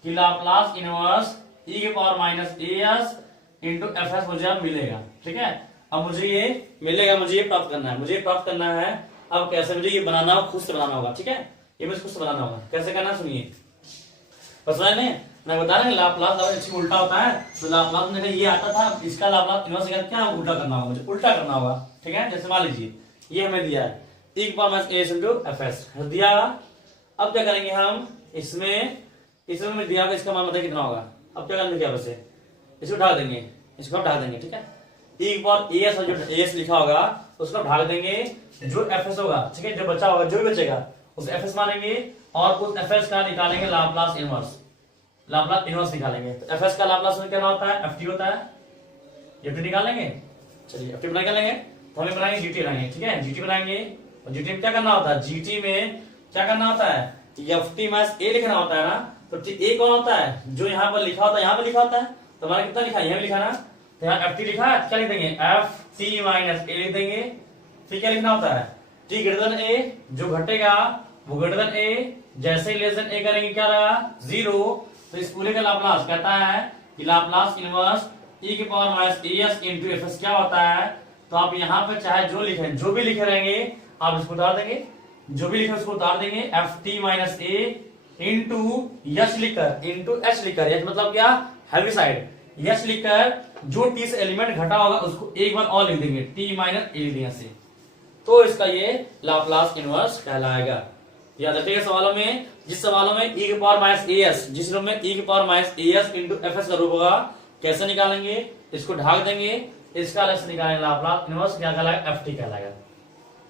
कि Laplace inverse e⁻−as into F S मुझे अब मिलेगा। ठीक है, अब मुझे ये मिलेगा, मुझे ये प्राप्त करना है, मुझे ये प्राप्त करना है। अब कैसे मुझे ये बनाना होगा, खुद से बनाना होगा। ठीक है, ये मुझे खुद से बनाना होगा, कैसे करना सुनिए। बस मैं बता रहा हूँ लाप्लास उल्टा होता है, तो लाप्लास में ये आता था, इसका लाप्लास इनवर्स क्या उल्टा करना होगा, मुझे उल्टा करना होगा। ठीक है, जैसे मान लीजिए ये हमें दिया है e⁻−as इंटू एफ एस दिया। अब क्या करेंगे हम, इसमें दिया इसका मान बताइए कितना होगा। अब क्या करना क्या, वैसे इसको ढाक देंगे, इसको ढाक देंगे। ठीक है, e⁻as जो as लिखा होगा उसको ढाक देंगे, जो एफ एस होगा। ठीक है, जो बचा होगा, जो भी बचेगा उसे एफ एस मानेंगे, और उस एफ एस का निकालेंगे लाप्लास इनवर्स। लाप्लास इनवर्स निकालेंगे। तो एफ एस का लाप्लास क्या होता है, एफ टी होता है। एफ टी निकालेंगे, चलिए एफ टी बना लेंगे। तो हमें बनाएंगे जीटी बनाएंगे, ठीक है, जीटी बनाएंगे। और जीटी में क्या करना होता है, जीटी में क्या करना होता है, एफ टी माइनस ए लिखना होता है ना। तो ए कौन होता है, जो यहाँ पर लिखा होता है, यहाँ पर लिखा होता है। तो हमारा कितना लिखा है, यहाँ लिखा ना। तो यहाँ एफ टी लिखा है, क्या लिख देंगे, एफ टी माइनस ए लिख देंगे। फिर क्या लिखना होता है, टी ग्रेटर देन ए, जो घटेगा वो ग्रेटर देन ए। जैसे ही लेस देन ए करेंगे क्या रहेगा, 0। तो इस पूरे का लाप्लास कहता है कि लाप्लास इनवर्स e की power minus S into F S क्या होता है। तो आप यहाँ पे चाहे जो लिखें, जो भी लिखे रहेंगे आप इसको उतार देंगे, जो भी लिखे उसको उतार देंगे। एफ टी माइनस ए इंटू यश लिखकर, इंटू एच लिखकर, यश मतलब क्या, हैवी साइड, यश लिखकर जो टी से एलिमेंट घटा होगा उसको एक बार और लिख देंगे, टी माइनस ए लिख देंगे से। तो इसका ये लाप्लास इनवर्स कहलाएगा। याद रखिएगा सवालों में, जिस सवालों में e की पावर माइनस एस, जिस रूप में e की power minus S into F S का रूप होगा, कैसे निकालेंगे, इसको ढाक देंगे, इसका अलग से निकालेंगे, लाप्लास इनवर्स क्या कहलाएगा, एफ टी कहलाएगा,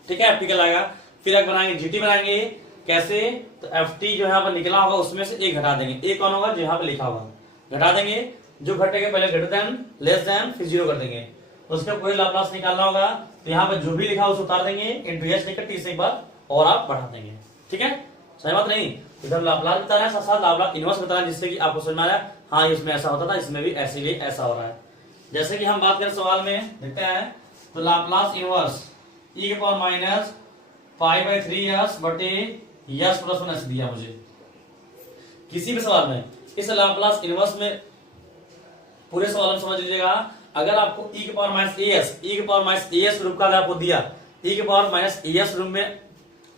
ठीक है, एफ टी कहलाएगा। फिर एक बनाएंगे जीटी बनाएंगे, कैसे, तो एफ टी जो यहाँ पर निकला होगा उसमें से एक घटा देंगे। ए कौन होगा, जो यहाँ पे लिखा होगा, घटा देंगे, जो घटेगा पहले ग्रेटर देन, लेस देन, फिर 0 कर देंगे। उसका पूरे लाप्लास निकालना होगा। तो यहाँ पर जो भी लिखा उसको उतार देंगे, इंटू एच लिखकर टी से एक बार और आप बढ़ा देंगे, ठीक है, सही बात नहीं। इधर लाप्लास बता रहे हैं, साथ साथ लाप्लास इनवर्स बता रहे हैं, जिससे कि आपको समझ में आ रहा है, हाँ इसमें ऐसा होता था, इसमें भी ऐसे ही ऐसा हो रहा है। जैसे कि हम बात करें सवाल में देखते हैं, तो लाप्लास इनवर्स e की power minus pi by 3s बटे यस प्लस 1 दिया मुझे किसी भी सवाल में। इस लाप्लास इनवर्स में पूरे सवाल में समझ लीजिएगा, अगर आपको e की पावर माइनस एस, e की पावर माइनस एस रूप का अगर आपको दिया, e की पावर माइनस एस रूप में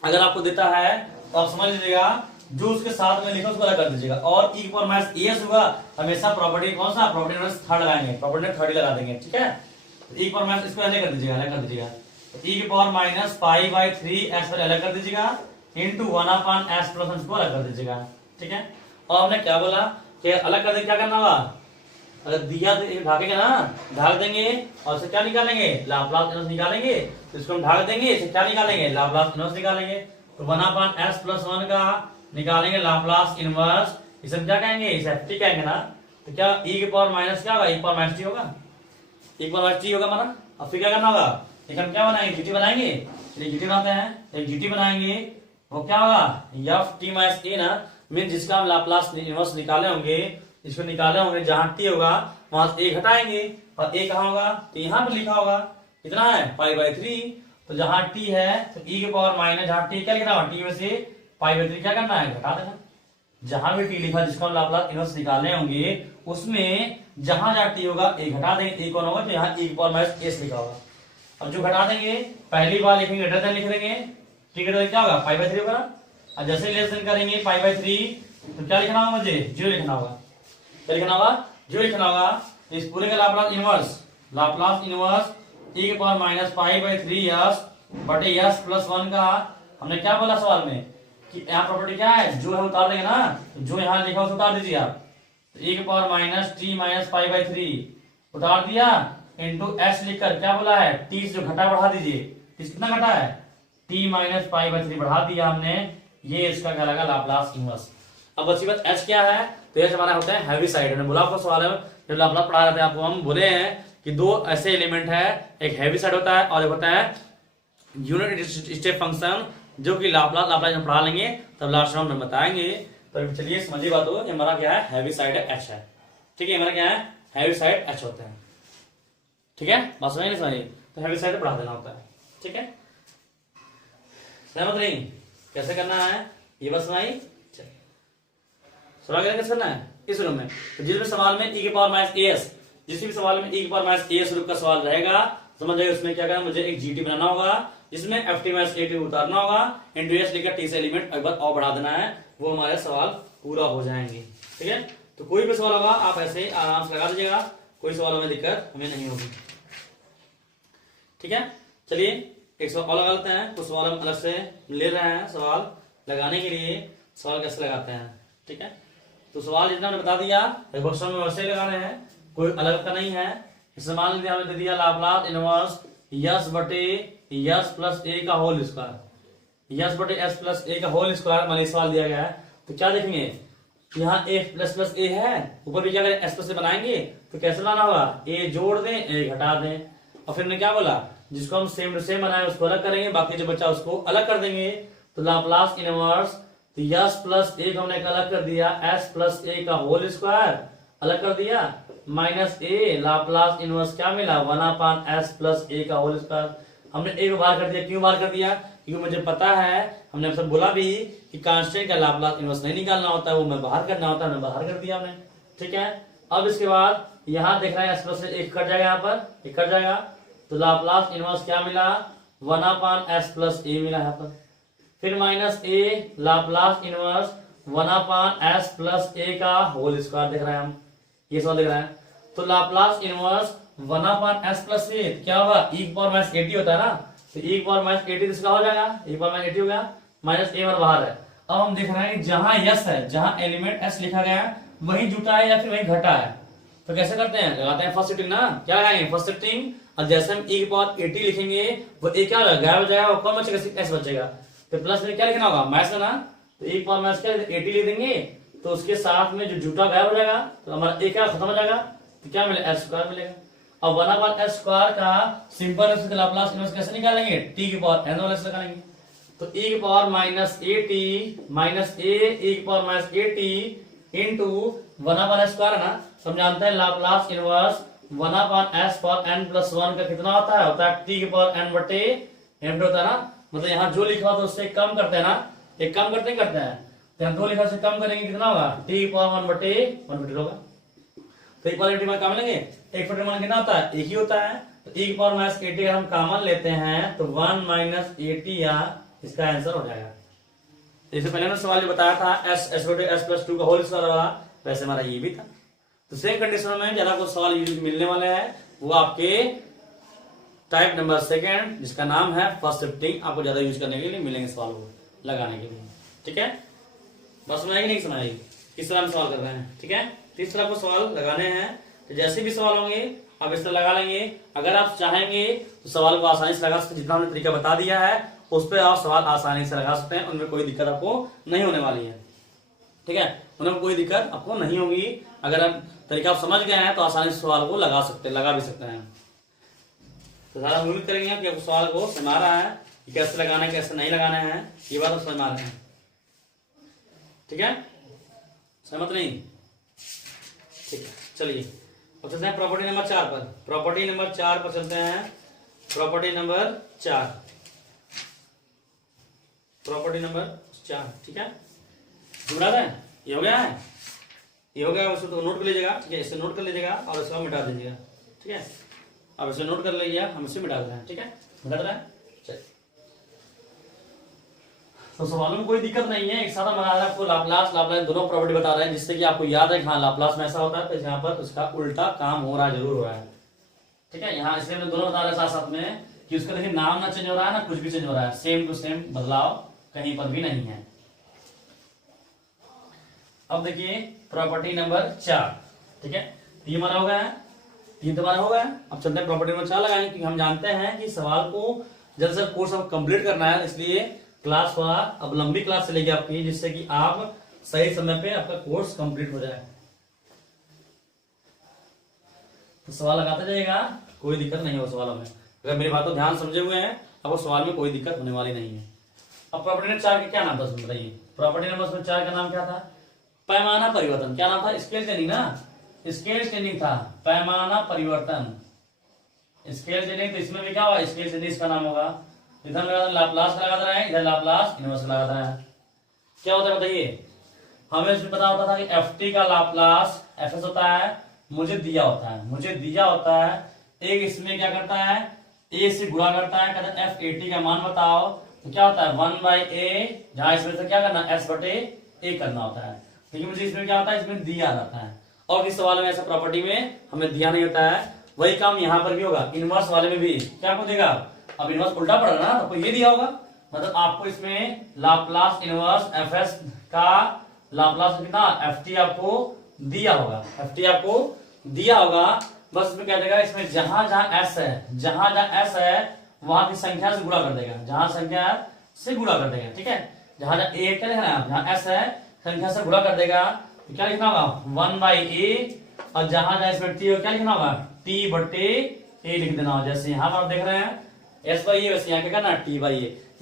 अगर आपको देता है, तो आप समझ लीजिएगा जो उसके साथ में लिखा उसको अलग कर दीजिएगा। और e की पावर माइनस एस होगा, हमेशा प्रॉपर्टी कौन सा, प्रॉपर्टी नंबर थर्ड लगाएंगे, प्रॉपर्टी नंबर थर्ड लगा देंगे, ठीक है। e की पावर माइनस इसको अलग कर दीजिएगा, अलग कर दीजिएगा। e की power minus pi by 3s पर अलग कर दीजिएगा, इंटू 1/s प्लस 1 को अलग कर दीजिएगा, ठीक है। और हमने क्या बोला कि अलग कर दे, क्या करना होगा, अगर दिया तो ढाकेंगे ना, ढाक देंगे और इसे क्या निकालेंगे, लाप्लास इनवर्स निकालेंगे। तो इसको हम ढाक देंगे, इसे क्या निकालेंगे, लाप्लास इनवर्स निकालेंगे। तो 1/s प्लस 1 का निकालेंगे लाप्लास इनवर्स, इसे हम क्या कहेंगे, इसे एफ टी कहेंगे ना। तो क्या e की पावर माइनस क्या होगा, e की पावर माइनस टी होगा, e की पावर माइनस टी होगा हमारा। अब फिर क्या करना होगा, लेकिन हम क्या बनाएंगे, जीटी बनाएंगे, चलिए जीटी बनाते हैं। एक जीटी बनाएंगे, वो क्या होगा, एफ टी माइनस ए ना, मीन जिसका हम लाप्लास इनवर्स निकाले होंगे, इसको निकाले होंगे, जहां टी होगा वहां से ए घटाएंगे, और ए कहाँ होगा, तो यहाँ पे लिखा होगा कितना है, पाई बाई 3। तो जहां टी है तो e की पावर माइनस, जहां टी क्या लिखना होगा, टी में से पाई बाई 3 क्या करना है, घटा देना। जहां भी टी लिखा जिसको हम लाप्लास इनवर्स निकालने होंगे, उसमें जहां जहां टी होगा ए घटा देंगे, ए कौन होगा, तो यहाँ e की पावर माइनस एस लिखा होगा। अब जो घटा देंगे, पहली बार लिखेंगे ग्रेटर देन लिख देंगे, टी ग्रेटर देन क्या होगा, पाई बाई 3 होगा। और जैसे लेस देन करेंगे पाई बाई 3, तो क्या लिखना होगा मुझे, 0 लिखना होगा, क्या लिखना होगा, 0 लिखना होगा। तो इस पूरे का Laplace inverse, Laplace inverse e की power minus pi by 3s बटे s प्लस 1 का, हमने क्या बोला सवाल में कि यहाँ प्रॉपर्टी क्या है, जो है उतार देंगे ना, तो जो यहाँ लिखा उसे उतार दीजिए आप। तो e की power minus T minus pi by 3 उतार दिया, इंटू एस लिखकर क्या बोला है, टी से जो घटा बढ़ा दीजिए, टी कितना घटा है, टी माइनस पाई बाई 3 बढ़ा दिया हमने, ये इसका क्या लगा, लाप्लास इनवर्स। अब बची बात एच क्या है, तो एच हमारा होता है हैवी साइड। हमने बोला आपको सवाल में जब लाप्लास पढ़ा रहे थे आपको, हम बोले हैं कि दो ऐसे एलिमेंट है, एक हैवी साइड होता है और एक होता है यूनिट स्टेप फंक्शन, जो कि लाप्लास जब पढ़ा लेंगे तब लास्ट में बताएंगे। तो चलिए समझिए बात हो, हमारा क्या है, हैवी साइड एच है, ठीक है, हमारा क्या है, हैवी साइड एच होता है, ठीक है, बात समझ नहीं समझिए, तो हैवी साइड पढ़ा देना होता है, ठीक है, सहमत नहीं, कैसे करना है ये बस सुनाई। सवाल कैसे करना है इस रूप में, तो जिसमें सवाल में e की पावर माइनस एस, जिस भी सवाल में e की पावर माइनस एस रूप का सवाल रहेगा, समझ जाइए उसमें क्या करना, मुझे एक जीटी बनाना होगा, जिसमें F T minus A T उतारना होगा, इंटू एस लेकर टी से एलिमेंट एक बार और बढ़ा देना है, वो हमारे सवाल पूरा हो जाएंगे, ठीक है। तो कोई भी सवाल होगा आप ऐसे आराम से लगा दीजिएगा, कोई सवालों में दिक्कत हमें नहीं होगी, ठीक है। चलिए एक सवाल और लगा लेते हैं, कुछ सवाल हम अलग से ले रहे हैं सवाल लगाने के लिए, सवाल कैसे लगाते हैं, ठीक है। तो सवाल जितना हमने बता दिया क्वेश्चन में वैसे लगा रहे हैं, कोई अलग का नहीं है। इसमें मान लीजिए हमने दे दिया लाप्लास इनवर्स यस बटे यस प्लस ए का होल स्क्वायर, यस बटे एस प्लस ए का होल स्क्वायर मान सवाल दिया गया है। तो क्या देखेंगे, यहाँ ए प्लस प्लस ए है, ऊपर भी क्या करें एस प्लस से बनाएंगे, तो कैसे बनाना होगा, ए जोड़ दें ए घटा दें, और फिर हमने क्या बोला, जिसको हम सेम टू सेम बनाए उसको अलग करेंगे, बाकी जो बचा उसको अलग कर देंगे। तो लाप्लास इनवर्स, तो यस प्लस ए को हमने अलग कर दिया, एस प्लस ए का होल स्क्वायर अलग कर दिया, माइनस ए लाप्लास इनवर्स क्या मिला, 1/s प्लस ए का होल स्क्वायर। हमने ए को बाहर कर दिया, क्यों बाहर कर दिया, क्योंकि मुझे पता है, हमने आपसे बोला भी कि कांस्टेंट का लाप्लास इनवर्स नहीं निकालना होता है, वो मैं बाहर करना होता है, मैं बाहर कर दिया हमने। ठीक है, अब इसके बाद यहाँ देख रहे हैं एस प्लस एक कट जाएगा, यहाँ पर एक कट जाएगा, तो लाप्लास इनवर्स क्या मिला, 1/s प्लस ए मिला यहाँ पर। फिर माइनस ए लाप्लास इनवर्स 1/s प्लस ए का होल स्क्वायर देख रहे हैं हम, ये सवाल देख रहे हैं। तो लाप्लास इनवर्स 1/s प्लस ए क्या होगा, e की पावर माइनस 80 होता है ना, तो e की पावर माइनस 80 इसका हो जाएगा, e की पावर माइनस 80 हो गया, माइनस ए बाहर है। अब हम देख रहे हैं जहां यस है, जहां एलिमेंट एस लिखा गया है वही जुटा है या फिर वही घटा है, तो कैसे करते हैं, लगाते हैं फर्स्ट शिफ्टिंग ना, क्या लगाएंगे फर्स्ट शिफ्टिंग, और जैसे हम e की पावर 80 लिखेंगे वो ए क्या होगा, गायब हो जाएगा, और कौन बचेगा, एस बचेगा, तो प्लस में क्या लिखना होगा, माइनस ना, तो e की पावर माइनस क्या 80 लिख देंगे, तो उसके साथ में जो जुटा गायब हो जाएगा, तो हमारा ए क्या खत्म हो जाएगा, तो क्या मिलेगा, एस स्क्वायर मिलेगा। अब 1/s स्क्वायर का सिंपल लाप्लास इनवर्स कैसे निकालेंगे, t की पावर n वाले से निकालेंगे, तो e की power minus A T minus A e की power minus A T into 1/s square है ना, तो हम जानते हैं लाप्लास इनवर्स 1/s पर n प्लस 1 का कितना होता है t की पावर n बटे m होता है ना, मतलब यहाँ जो लिखा था उससे कम करते हैं ना, एक कम करते हैं, तो हम दो लिखा से कम करेंगे कितना होगा, t की पावर 1 बटे होगा, तो इक्वालिटी में क्या मिलेंगे, एक बटे वन कितना होता है, एक ही होता है, तो e की पावर माइनस 80 हम कॉमन लेते हैं तो 1 माइनस 80 या इसका आंसर हो जाएगा। जैसे पहले हमने सवाल जो बताया था s बटे s प्लस 2 का होल स्क्वायर वाला, वैसे हमारा ये भी था। तो सेम कंडीशन में ज्यादा कुछ सवाल मिलने वाले हैं, वो आपके टाइप नंबर सेकेंड जिसका नाम है फर्स्ट शिफ्टिंग, आपको ज्यादा यूज करने के लिए मिलेंगे सवाल को लगाने के लिए। ठीक है, बस समझ आएगी नहीं समझ आएगी, किस तरह हम सवाल कर रहे हैं। ठीक है, तो इस तरह आपको सवाल लगाने हैं, तो जैसे भी सवाल होंगे आप इस तरह लगा लेंगे। अगर आप चाहेंगे तो सवाल को आसानी से लगा सकते, जितना हमने तरीका बता दिया है उस पर आप सवाल आसानी से लगा सकते हैं, उनमें कोई दिक्कत आपको नहीं होने वाली है। ठीक है, उनमें कोई दिक्कत आपको नहीं होगी, अगर हम तरीका आप समझ गए हैं तो आसानी से सवाल को लगा भी सकते हैं। तो सारा उम्मीद करेंगे कि आपको सवाल को समझ रहा है कि कैसे लगाना है कैसे नहीं लगाना है, ये बात आप समझ रहे हैं। ठीक है, सहमत नहीं, ठीक है, चलिए अब चलते हैं प्रॉपर्टी नंबर 4 पर। प्रॉपर्टी नंबर 4 पर चलते हैं, प्रॉपर्टी नंबर 4, प्रॉपर्टी नंबर 4। ठीक है, जुड़ा है, ये हो गया है, ये हो गया, उसको तो नोट कर लीजिएगा। ठीक है, इसे नोट कर लीजिएगा और इसको मिटा दीजिएगा। ठीक है, अब इसे नोट कर लीजिए, हम इसे मिटा रहे हैं। ठीक है, मिटा रहे हैं, चलिए। तो सवालों में कोई दिक्कत नहीं है, एक साथ हम बना रहे हैं, आपको लाप्लास दोनों प्रॉपर्टी बता रहे हैं, जिससे कि आपको याद है हाँ लाप्लास में ऐसा होता है, तो यहाँ पर उसका उल्टा काम हो रहा है, जरूर हो रहा है। ठीक है, यहाँ इसलिए हमने दोनों बता रहे हैं साथ साथ में कि उसका देखिए नाम ना चेंज हो रहा है ना कुछ भी चेंज हो रहा है, सेम टू सेम बदलाव कहीं पर भी नहीं है। अब देखिए प्रॉपर्टी नंबर 4। ठीक है, ये हमारा हो गया, ये तुम्हारा हो गया। अब चलते हैं प्रॉपर्टी नंबर 4 लगाएंगे, क्योंकि हम जानते हैं कि सवाल को जल्द से कोर्स अब कंप्लीट करना है, इसलिए क्लास थोड़ा अब लंबी क्लास चलेगी आपकी, जिससे कि आप सही समय पे आपका कोर्स कंप्लीट हो जाए। तो सवाल लगाते जाइएगा, कोई दिक्कत नहीं हो सवालों में, अगर मेरी बात को ध्यान समझे हुए हैं आपको सवाल में कोई दिक्कत होने वाली नहीं है। अब प्रॉपर्टी नंबर 4 का क्या नाम था बताइए, प्रॉपर्टी नंबर 4 का नाम क्या था, पैमाना परिवर्तन। क्या नाम था, स्केल चेंजिंग ना, स्केल चेंजिंग था, पैमाना परिवर्तन, स्केल चेंजिंग। तो इसमें भी क्या होगा, स्केल चेंजिंग इसका नाम होगा। इधर लगा लाप्लास का लगा रहे हैं, इधर लाप्लास इनवर्स लगा रहे हैं। क्या होता है बताइए, हमें इसमें पता होता था कि ft का लाप्लास fs होता है, मुझे दिया होता है, एक इसमें क्या करता है, a से गुणा करता है, कहता है f80 का मान बताओ, तो क्या होता है 1/a, जहां इसमें से क्या करना s बटे a करना होता है। लेकिन मुझे इसमें क्या होता है, इसमें दिया जाता है, और इस सवाल में ऐसा प्रॉपर्टी में हमें दिया नहीं होता है। वही काम यहाँ पर भी होगा, इनवर्स वाले में भी क्या आपको देगा, अब इनवर्स उल्टा पड़ रहा है ना, आपको ये दिया होगा, मतलब आपको इसमें लाप्लास इनवर्स fs का लाप्लास कितना ft आपको दिया होगा, बस इसमें क्या देगा, इसमें जहां जहां s है वहां की संख्या से गुणा कर देगा, जहां संख्या से गुणा कर देगा। ठीक है, जहां a क्या लिखना है, जहां s है संख्या से गुणा कर देगा, तो क्या लिखना होगा 1/a, और जहां जहां इसमें टी हो क्या लिखना होगा t/a लिख देना होगा। जैसे यहाँ पर आप देख रहे हैं s/a, वैसे यहाँ क्या करना t/a।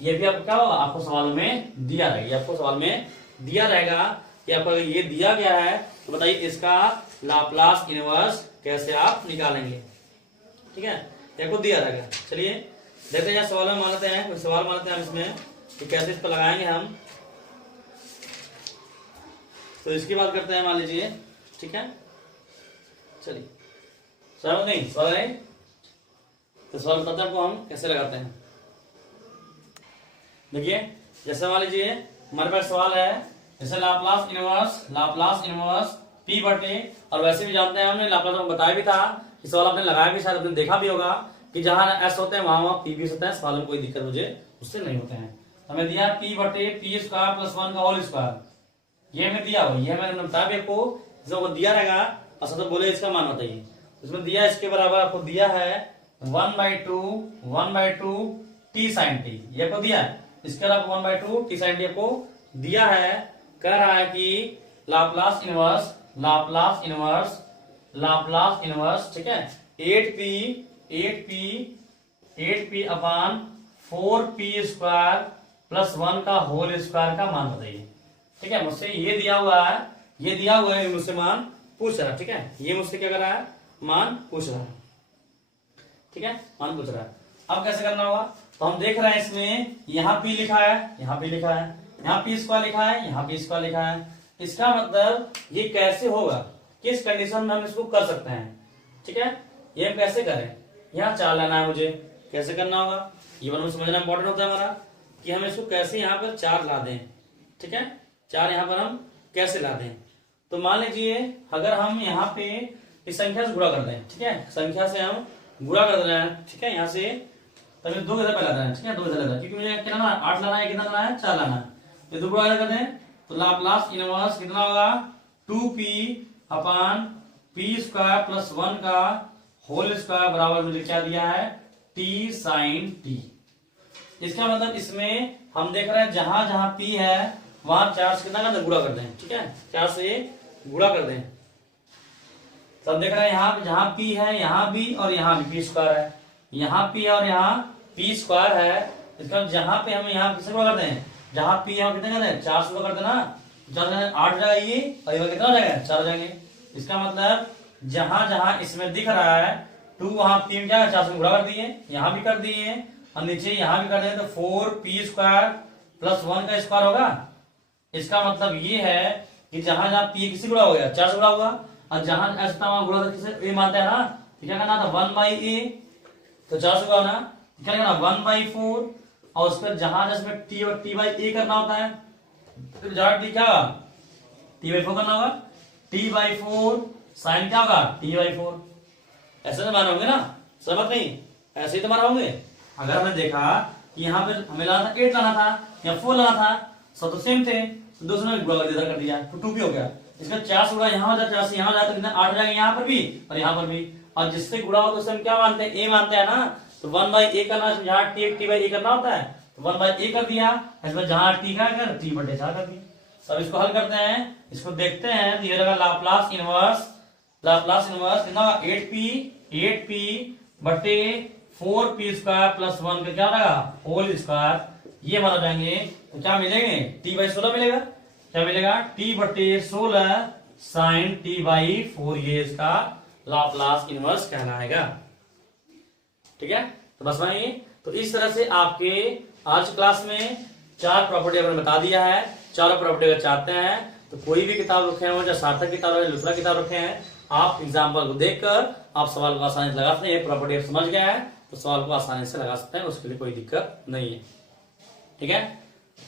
ये भी आपको क्या होगा, आपको सवाल में दिया रहेगा, आपको सवाल में दिया रहेगा कि आपको ये दिया गया है तो बताइए इसका लाप्लास इनवर्स कैसे आप निकालेंगे। ठीक है, आपको दिया रहेगा। चलिए देखते हैं सवाल में मान लेते हैं, कोई सवाल मान लेते हैं हम इसमें कि कैसे इसको लगाएंगे हम। तो इसकी बात करते हैं, मान लीजिए। ठीक है, चलिए सवाल नहीं, सवाल नहीं, तो सवाल बताते हैं आपको हम कैसे लगाते हैं। देखिए जैसे मान लीजिए हमारे पास सवाल है, जैसे लाप्लास इनवर्स p/a, और वैसे भी जानते हैं हमने लाप्लास में बताया भी था, इस सवाल आपने लगाया भी, शायद आपने देखा भी होगा कि जहां s होते हैं वहां p भी होता है। सवाल में कोई दिक्कत मुझे उससे नहीं होते हैं। हमें दिया p/a p² + 1 का होल स्क्वायर, ये हमें दिया हुआ, ये मैंने बताया भी आपको, जो दिया रहेगा अच्छा तो बोले इसका मान बताइए। इसमें दिया इसके बराबर आपको दिया है 1/2 t sin t, ये आपको दिया है। इसके अलावा 1/2 t sin t आपको दिया है। कह रहा है कि लाप्लास इनवर्स, ठीक है, 8p अपान 4p² + 1 का होल स्क्वायर का मान बताइए। ठीक है, मुझसे ये दिया हुआ है, मुझसे मान पूछ रहा है। ठीक है, ये मुझसे क्या कर रहा है, मान पूछ रहा है। ठीक है, मान पूछ रहा है। अब कैसे करना होगा, तो हम देख रहे हैं इसमें यहाँ p लिखा है, यहाँ p लिखा है, यहाँ p² लिखा है, यहाँ p² लिखा है। इसका मतलब ये कैसे होगा, किस कंडीशन में हम इसको कर सकते हैं। ठीक है, ये हम कैसे करें, यहाँ 4 लाना है मुझे, कैसे करना होगा ये बन समझना इंपॉर्टेंट होता है हमारा, कि हम इसको कैसे यहाँ पर 4 ला दें। ठीक है, 4 यहाँ पर हम कैसे ला दें। तो मान लीजिए अगर हम यहाँ पे इस संख्या से गुणा कर दें, ठीक है, संख्या से हम गुणा कर रहे हैं। ठीक है, यहाँ से तभी 2 इधर पे ला रहे हैं। ठीक है, 2 इधर लगा, क्योंकि मुझे कितना 8 लाना है, कितना लाना है 4 लाना है। ये 2 गुणा कर दें तो लाप्लास इनवर्स कितना होगा 2p अपान p² + 1 का होल स्क्वायर बराबर मुझे क्या दिया है t sin t। इसका मतलब इसमें हम देख रहे हैं जहां जहां p है वहां 4 से कितना कर गुणा कर दें। ठीक है, 4 से गुणा कर दें। सब देख रहे हैं यहाँ जहां p है यहाँ भी और यहाँ भी p² है, यहाँ p और यहाँ p² है। इसका जहां पे हम यहाँ किससे गुणा करते हैं, जहां p यहाँ कितने करते हैं 4 से गुणा करते ना, 8 हो जाएगा ये, और ये कितना हो जाएगा 4 हो जाएंगे। इसका मतलब जहां जहां इसमें दिख रहा है 2 वहां p में क्या 4 से गुणा कर दिए, यहाँ भी कर दिए और नीचे यहाँ भी कर दिए, तो 4p² + 1 का स्क्वायर होगा। इसका मतलब ये है कि जहां जहां p किससे गुणा हो गया 4 से गुणा होगा, और जहां ऐसा वहां गुणा किससे a मानते हैं ना, तो क्या करना था 1/a, तो 4 से गुणा होना, क्या करना 1/4, और उस पर जहां जिसमें t और t/a करना होता है, तो जहां t क्या होगा t/4 करना होगा, t/4 साइन क्या होगा t/4। ऐसे तो माना होंगे ना, समझ नहीं, ऐसे ही तो माना होंगे। अगर हमने देखा कि यहाँ पे हमें लाना था 8 लाना था या 4 लाना था, सब तो सेम थे, तो दूसरे में गुणा कर दिया तो 2 भी हो गया। इसका 4 से गुणा यहाँ हो जाए, 4 से यहाँ हो जाए तो कितना 8 हो जाएगा, यहाँ पर भी और यहाँ पर भी। और जिससे गुणा हो तो उसे हम क्या मानते हैं a मानते हैं ना, तो 1/a करना, जहाँ t/a करना होता है तो 1/a कर दिया, इसमें जहाँ t का कर t/4 कर दिया। सब इसको हल करते हैं, इसको देखते हैं, तो ये रहेगा लाप्लास इनवर्स कितना होगा 8p बटे 4p² + 1 का क्या रहेगा होल स्क्वायर, ये मान जाएंगे। तो क्या मिलेंगे t/16 मिलेगा, क्या मिलेगा t/16 sin t/4, ये इसका लाप्लास इनवर्स कहलाएगा। ठीक है, तो बस वही। तो इस तरह से आपके आज क्लास में 4 प्रॉपर्टी आपने बता दिया है। चारों प्रॉपर्टी अगर चाहते हैं तो कोई भी किताब रखे हो, चाहे सार्थक किताब है दूसरा किताब रखे हैं, आप एग्जाम्पल को देखकर आप सवाल को आसानी से लगा सकते हैं। ये प्रॉपर्टी आप समझ गए हैं तो सवाल को आसानी से लगा सकते हैं, उसके लिए कोई दिक्कत नहीं है। ठीक है,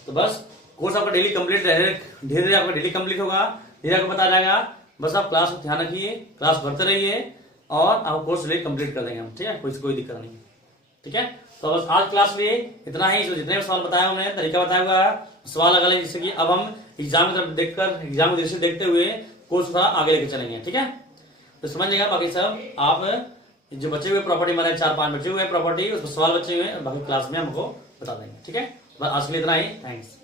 तो बस कोर्स आपका डेली कंप्लीट रहे, धीरे धीरे आपका डेली कंप्लीट होगा, धीरे आपको बता जाएगा। बस आप क्लास को ध्यान रखिए, क्लास भरते रहिए और आप कोर्स डेली कंप्लीट कर देंगे हम। ठीक है, कोई दिक्कत नहीं है। ठीक है, तो बस आज क्लास में इतना ही। जितने भी सवाल बताया हमने, तरीका बताया हुआ है, सवाल लगा लें, जिससे कि अब हम एग्जाम की तरफ देखकर, एग्जाम को दृष्टि देखते हुए कोर्स थोड़ा आगे लेके चलेंगे। ठीक है, तो समझ जाएगा। बाकी सब आप जो बचे हुए प्रॉपर्टी माने 4-5 बचे हुए प्रॉपर्टी, उसको सवाल बचे हुए बाकी क्लास में हमको बता देंगे। ठीक है, बस आज के लिए इतना ही। थैंक्स।